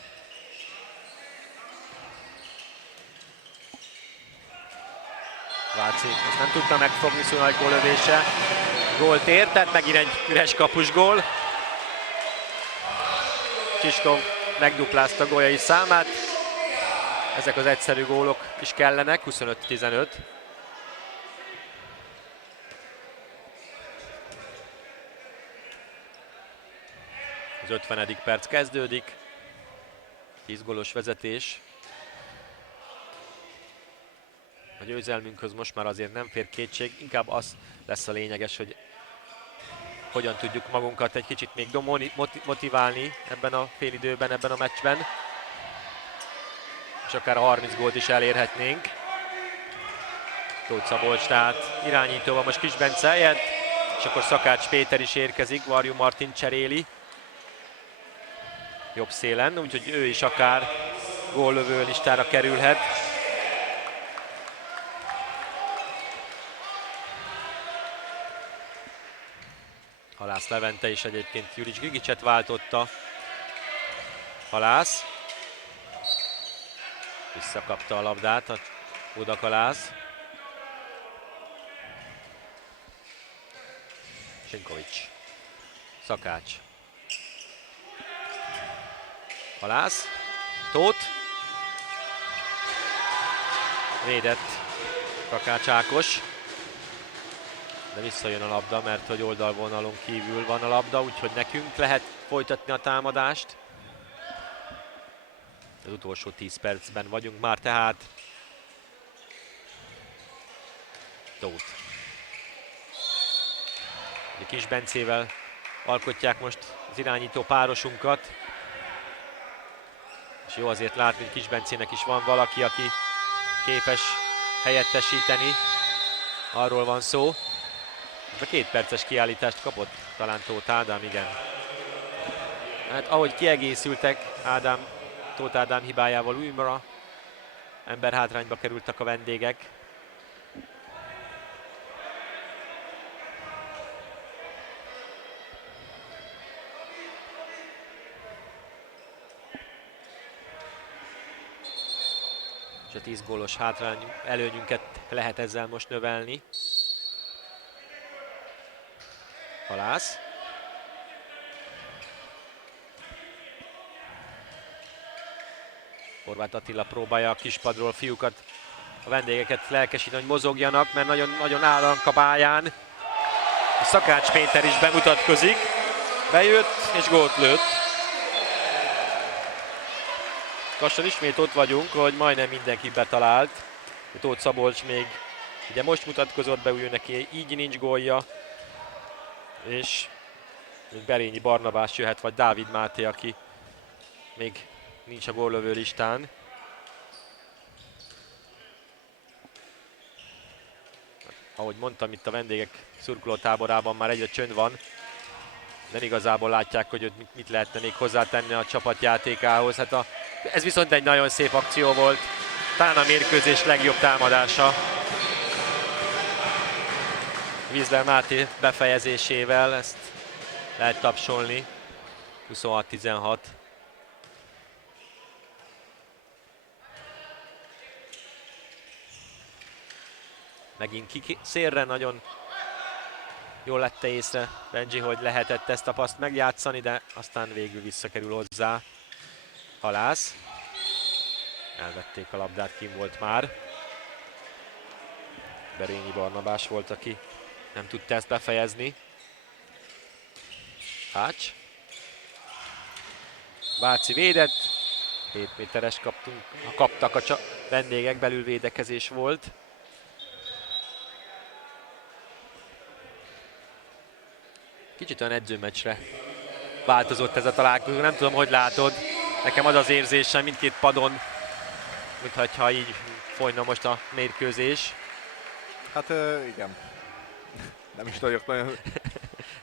Váci, ezt nem tudta megfogni Szunajkó lövése. Gólt ért, tehát megint egy üres kapus gól. Kiskov megduplázta góljai számát. Ezek az egyszerű gólok is kellenek, 25-15. Az 50. perc kezdődik. 10 gólos vezetés. A győzelmünkhöz most már azért nem fér kétség, inkább az lesz a lényeges, hogy hogyan tudjuk magunkat egy kicsit még motiválni ebben a félidőben, ebben a meccsben. És akár a 30 gólt is elérhetnénk. Tóth Szabolcs tehát irányítóban most Kis Bence helyett, és akkor Szakács Péter is érkezik, Varjú Martin cseréli jobb szélen, úgyhogy ő is akár góllövő listára kerülhet. Halász Levente is egyébként Jurics Grigicset váltotta. Halász visszakapta a labdát a Budakalász. Sinkovics, Szakács, Halász, Tóth, Védett Takács Ákos. De visszajön a labda, mert hogy oldalvonalon kívül van a labda, úgyhogy nekünk lehet folytatni a támadást. Az utolsó 10 percben vagyunk már tehát. Tóth. Kis Bencével alkotják most az irányító párosunkat. És jó azért látni, hogy Kis Bencének is van valaki, aki képes helyettesíteni. Arról van szó. A 2 perces kiállítást kapott talán Tóth Ádám, igen. Hát ahogy kiegészültek Tóth Ádám hibájával újra, emberhátrányba kerültek a vendégek. És a 10 gólos előnyünket lehet ezzel most növelni. Halász. Horváth Attila próbálja a kispadról fiúkat, a vendégeket lelkesíteni, hogy mozogjanak, mert nagyon állandóan a pályán. A Szakács Péter is bemutatkozik. Bejött és gólt lőtt. Lassan ismét ott vagyunk, hogy majdnem mindenki betalált. Tóth Szabolcs még ugye most mutatkozott be, ő neki így nincs gólja. És még Berényi Barnabás jöhet, vagy Dávid Máté, aki még nincs a góllövő listán. Ahogy mondtam, itt a vendégek szurkolótáborában már egyre csönd van. Nem igazából látják, hogy mit lehetne még hozzátenni a csapatjátékához. Hát ez viszont egy nagyon szép akció volt. Talán a mérkőzés legjobb támadása. Vízler Máté befejezésével ezt lehet tapsolni. 26-16. Megint szélre nagyon jól lette észre Benji, hogy lehetett ezt a paszt megjátszani, de aztán végül visszakerül hozzá. Halász. Elvették a labdát, kim volt már. Berényi Barnabás volt, aki nem tudta ezt befejezni. Ács. Váci védett. 7 méteres kaptak a vendégek, belülvédekezés volt. Kicsit olyan edzőmeccsre változott ez a találkozó, nem tudom, hogy látod. Nekem az az érzésem mindkét padon, mintha így folyna most a mérkőzés. Hát igen. Nem is tudok nagyon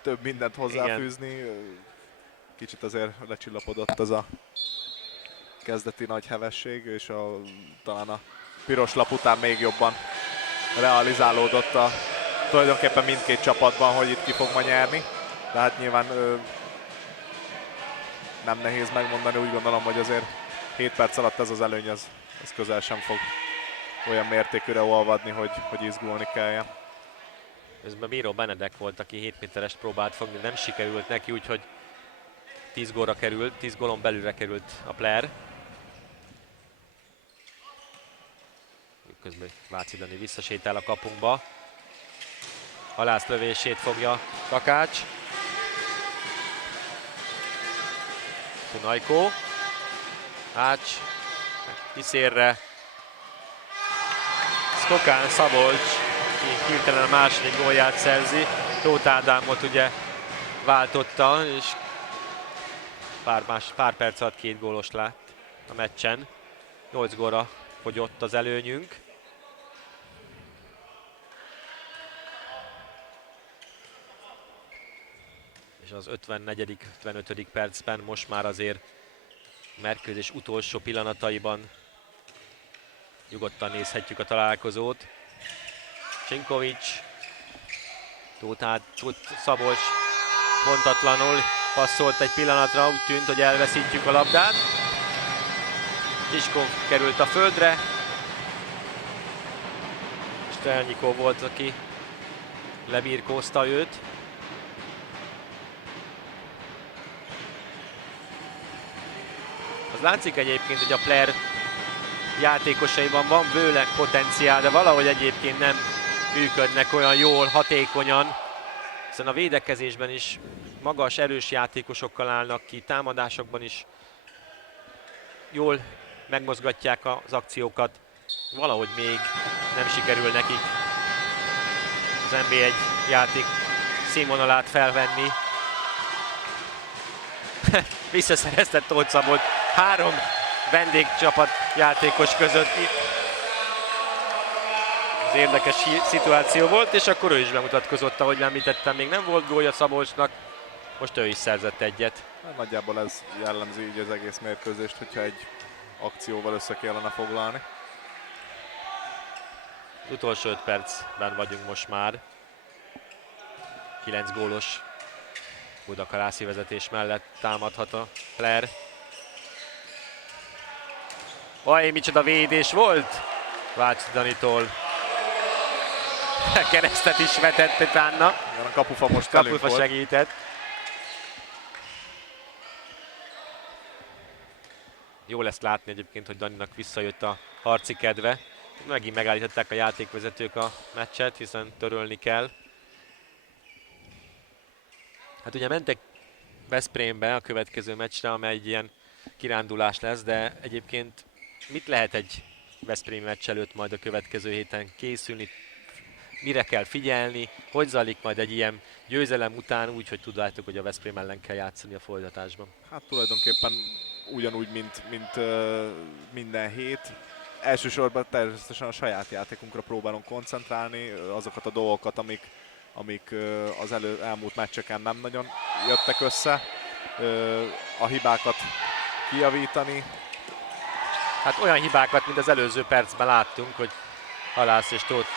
több mindent hozzáfűzni. Kicsit azért lecsillapodott az a kezdeti nagy hevesség, és talán a piros lap után még jobban realizálódott tulajdonképpen mindkét csapatban, hogy itt ki fog ma nyerni. De hát nyilván nem nehéz megmondani, úgy gondolom, hogy azért 7 perc alatt ez az előny, ez közel sem fog olyan mértékűre olvadni, hogy izgulni kelljen. Közben Bíró Benedek volt, aki 7 méteres próbált fogni, nem sikerült neki, úgyhogy 10 gólra került, 10 gólon belülre került a player. Közben Váci Dani visszasétál a kapunkba. Halász lövését fogja Takács. Tunajkó. Ács. Kiszérre. Skokán Szabolcs, ki hirtelen a második gólját szerzi. Tóth Ádámot ugye váltotta, és pár perc alatt 2 gólos lett a meccsen. 8 gólra fogyott az előnyünk. És az 54. 55. percben most már azért mérkőzés utolsó pillanataiban nyugodtan nézhetjük a találkozót. Csinkovics, Tóth Szabolcs pontatlanul passzolt egy pillanatra, úgy tűnt, hogy elveszítjük a labdát. Kiskov került a földre. Stelnyikov volt, aki lebirkózta őt. Az látszik egyébként, hogy a player játékosaiban van bőleg potenciál, de valahogy egyébként nem működnek olyan jól, hatékonyan, hiszen a védekezésben is magas, erős játékosokkal állnak ki, támadásokban is jól megmozgatják az akciókat, valahogy még nem sikerül nekik az NB1 játék színvonalát felvenni. Visszaszereztett Tóth Szabolcs 3 vendégcsapat játékos között. Ez érdekes szituáció volt, és akkor ő is bemutatkozott, ahogy említettem, még nem volt gólja Szabolcsnak, most ő is szerzett egyet. Nagyjából ez jellemzi így az egész mérkőzést, hogyha egy akcióval össze kellene foglalni. Az utolsó 5 percben vagyunk most már. 9 gólos Budakarászi vezetés mellett támadhat a Flair. Vaj, micsoda védés volt Vácsi Danitól. Keresztet is vetett utána. Igen, a kapufa most Kapufa segített. Jó lesz látni egyébként, hogy Daninak visszajött a harci kedve. Megint megállították a játékvezetők a meccset, hiszen törölni kell. Hát ugye mentek Veszprémbe a következő meccsre, amely egy ilyen kirándulás lesz, de egyébként mit lehet egy Veszprém meccs előtt majd a következő héten készülni? Mire kell figyelni? Hogy zajlik majd egy ilyen győzelem után úgy, hogy tudjátok, hogy a Veszprém ellen kell játszani a folytatásban? Hát tulajdonképpen ugyanúgy, mint minden hét. Elsősorban természetesen a saját játékunkra próbálunk koncentrálni, azokat a dolgokat, amik az elmúlt meccseken nem nagyon jöttek össze, a hibákat kijavítani. Hát olyan hibákat, mint az előző percben láttunk, hogy Halász és Tóth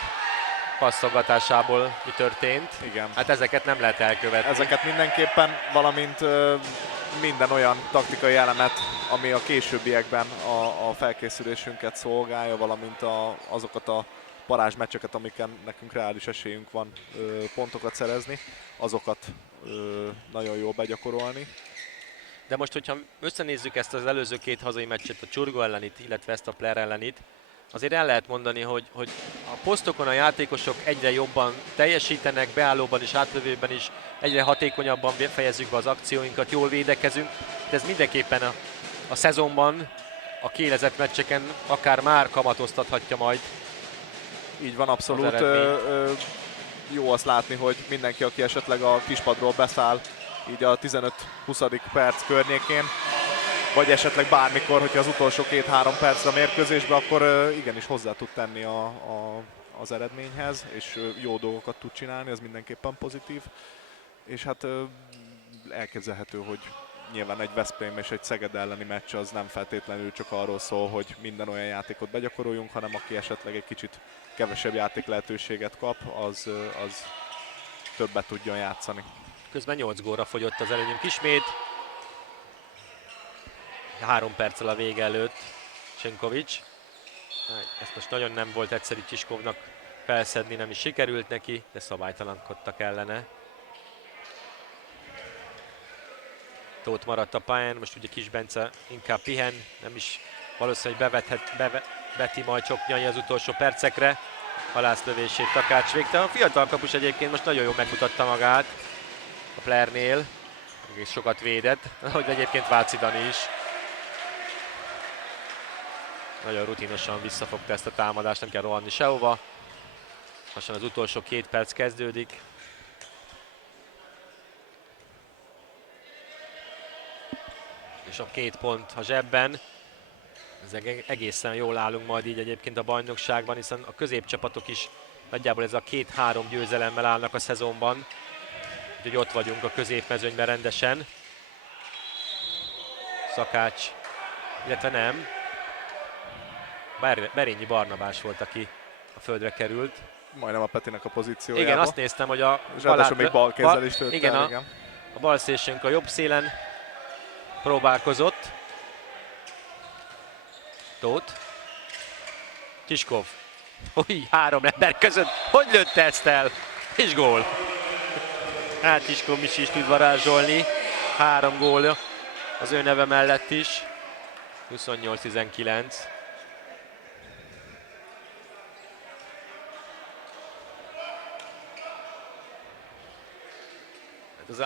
passzolgatásából mi történt. Igen. Hát ezeket nem lehet elkövetni. Ezeket mindenképpen, valamint minden olyan taktikai elemet, ami a későbbiekben a felkészülésünket szolgálja, valamint azokat a parázsmeccseket, amiken nekünk reális esélyünk van pontokat szerezni, azokat nagyon jól begyakorolni. De most, hogyha összenézzük ezt az előző 2 hazai meccset, a Csurgó ellenit, illetve ezt a Flair ellenit, azért el lehet mondani, hogy a posztokon a játékosok egyre jobban teljesítenek, beállóban és átlövőben is egyre hatékonyabban fejezzük be az akcióinkat, jól védekezünk, de ez mindenképpen a szezonban, a kiélezett meccseken akár már kamatoztathatja majd. Így van, abszolút. Jó azt látni, hogy mindenki, aki esetleg a kispadról beszáll, így a 15-20. perc környékén, vagy esetleg bármikor, hogyha az utolsó 2-3 percre a mérkőzésbe, akkor igenis hozzá tud tenni az eredményhez, és jó dolgokat tud csinálni, ez mindenképpen pozitív. És hát elképzelhető, hogy nyilván egy Veszprém és egy Szeged elleni meccs az nem feltétlenül csak arról szól, hogy minden olyan játékot begyakoroljunk, hanem aki esetleg egy kicsit kevesebb játék lehetőséget kap, az többet tudjon játszani. Közben 8 gólra fogyott az előnyünk ismét. 3 perccel a vége előtt Csenkovics. Ezt most nagyon nem volt egyszerű Csiskovnak felszedni, nem is sikerült neki, de szabálytalankodtak ellene. Tóth maradt a pályán, most ugye Kis Bence inkább pihen, nem is valószínűleg beveti majd Csoknyai az utolsó percekre. Halász lövését Takács végte. A fiatal kapus egyébként most nagyon jól megmutatta magát a Flairnél, és sokat védett, ahogy egyébként Váci Dani is. Nagyon rutinosan visszafogta ezt a támadást, nem kell rohanni sehova. Lassan az utolsó 2 perc kezdődik. És a 2 pont a zsebben. Ez egészen jól állunk majd így egyébként a bajnokságban, hiszen a középcsapatok is nagyjából ez a 2-3 győzelemmel állnak a szezonban. Úgyhogy ott vagyunk a középmezőnyben rendesen. Szakács, illetve nem. Berényi Barnabás volt, aki a földre került. Majdnem a Petinek a pozíciójába. Igen, azt néztem, hogy a ráadásul még bal kézzel is lőtt igen, el, a bal szélsőnk a jobb szélen próbálkozott. Tóth. Csiskov. Új, 3 ember között. Hogy lőtte ezt el? És gól. Hát Csiskov is tud varázsolni. 3 gól az ő neve mellett is. 28-19.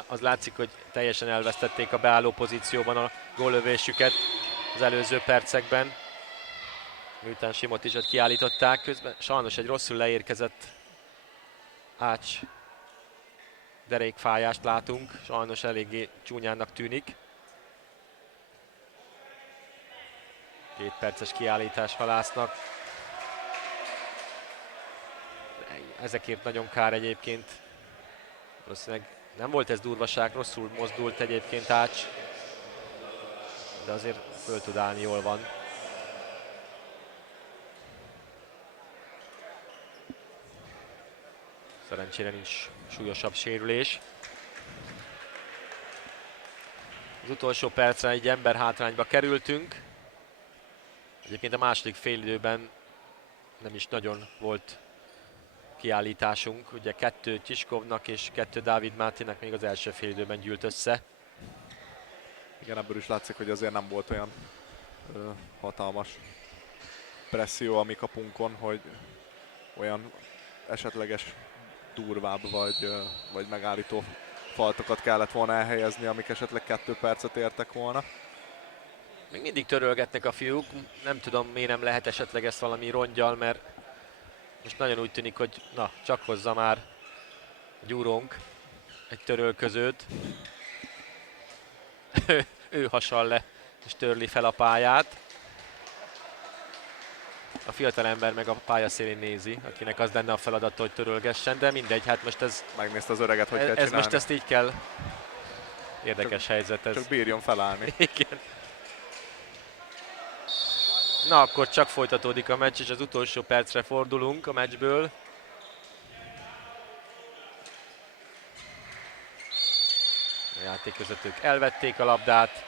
az látszik, hogy teljesen elvesztették a beálló pozícióban a góllövésüket az előző percekben. Miután Simot is ott kiállították, közben sajnos egy rosszul leérkezett Ács derékfájást látunk, sajnos eléggé csúnyának tűnik. 2 perces kiállítás Halásznak. Ezekért nagyon kár egyébként. Valószínűleg nem volt ez durvaság, rosszul mozdult egyébként Ács, de azért föl tud állni, jól van. Szerencsére nincs súlyosabb sérülés. Az utolsó percre egy ember hátrányba kerültünk. Egyébként a második félidőben nem is nagyon volt kiállításunk. Ugye 2 Csiskovnak és 2 Dávid Mátének még az első félidőben gyűlt össze. Igen, ebből is látszik, hogy azért nem volt olyan hatalmas presszió a mi kapunkon, hogy olyan esetleges durvább vagy megállító faltokat kellett volna elhelyezni, amik esetleg 2 percet értek volna. Még mindig törölgetnek a fiúk, nem tudom miért nem lehet esetleg ezt valami rongyal, mert most nagyon úgy tűnik, hogy na, csak hozza már a gyúrónk egy törölközőt. Ő hasal le és törli fel a pályát. A fiatal ember meg a pályaszélén nézi, akinek az lenne a feladata, hogy törölgessen, de mindegy, hát most ez... Megnézte az öreget, hogy kell csinálni. Most ezt így kell. Érdekes helyzet ez. Csak bírjon felállni. Igen. Na, akkor csak folytatódik a meccs, és az utolsó percre fordulunk a meccsből. A játékvezetők elvették a labdát.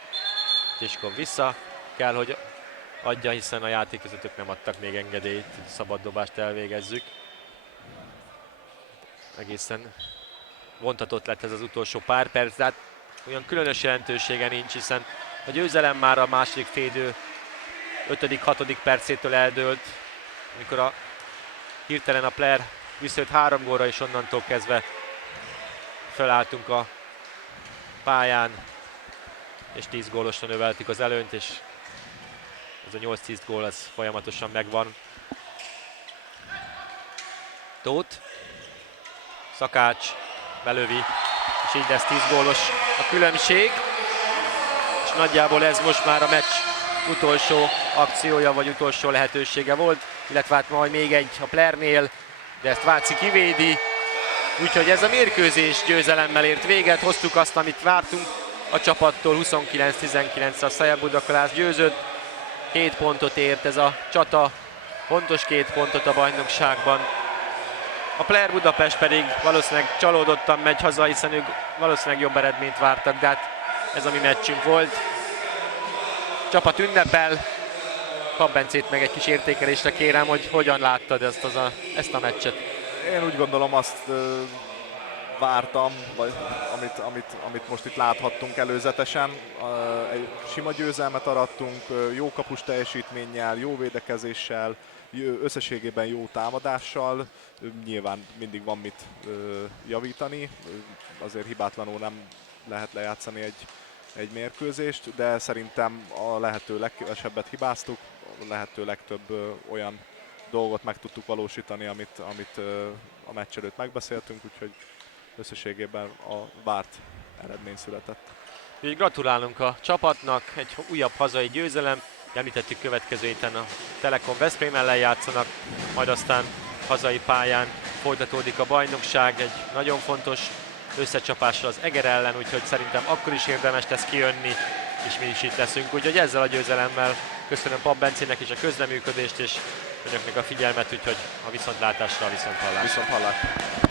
Tiskov vissza kell, hogy adja, hiszen a játékvezetők nem adtak még engedélyt, szabad dobást elvégezzük. Egészen vontatott lett ez az utolsó pár perc, de hát olyan különös jelentősége nincs, hiszen a győzelem már a második félidő 5.-6. percétől eldőlt, amikor hirtelen a Player visszajött 3 gólra, és onnantól kezdve felálltunk a pályán, és 10 gólosra növeltük az előnyt, és ez a 8-10 gól, ez folyamatosan megvan. Tóth, Szakács, belövi, és így lesz 10 gólos a különbség. És nagyjából ez most már a meccs utolsó akciója, vagy utolsó lehetősége volt, illetve hát majd még egy a Playernél, de ezt Váci kivédi. Úgyhogy ez a mérkőzés győzelemmel ért véget, hoztuk azt, amit vártunk a csapattól, 29-19 a Szaja Budakalász győzött. 2 pontot ért ez a csata, fontos 2 pontot a bajnokságban. A Player Budapest pedig valószínűleg csalódottan megy haza, hiszen ők valószínűleg jobb eredményt vártak, de hát ez a mi meccsünk volt. Csapat ünnepel, Pap Bencét meg egy kis értékelésre kérem, hogy hogyan láttad ezt a meccset. Én úgy gondolom, azt vártam, vagy amit most itt láthattunk előzetesen. Egy sima győzelmet arattunk, jó kapus teljesítménnyel, jó védekezéssel, összességében jó támadással. Nyilván mindig van mit javítani, azért hibátlanul nem lehet lejátszani egy mérkőzést, de szerintem a lehető legkevesebbet hibáztuk, a lehető legtöbb olyan dolgot meg tudtuk valósítani, amit a meccs előtt megbeszéltünk, úgyhogy összességében a várt eredmény született. Úgyhogy gratulálunk a csapatnak, egy újabb hazai győzelem. Említettük, következő héten a Telekom Veszprém ellen játszanak, majd aztán hazai pályán folytatódik a bajnokság, egy nagyon fontos összecsapással az Eger ellen, úgyhogy szerintem akkor is érdemes lesz kijönni, és mi is itt leszünk. Úgyhogy ezzel a győzelemmel köszönöm Pap Bencének is a közreműködést, és önöknek a figyelmet, úgyhogy a viszontlátásra, a viszonthallásra. Viszonthallásra.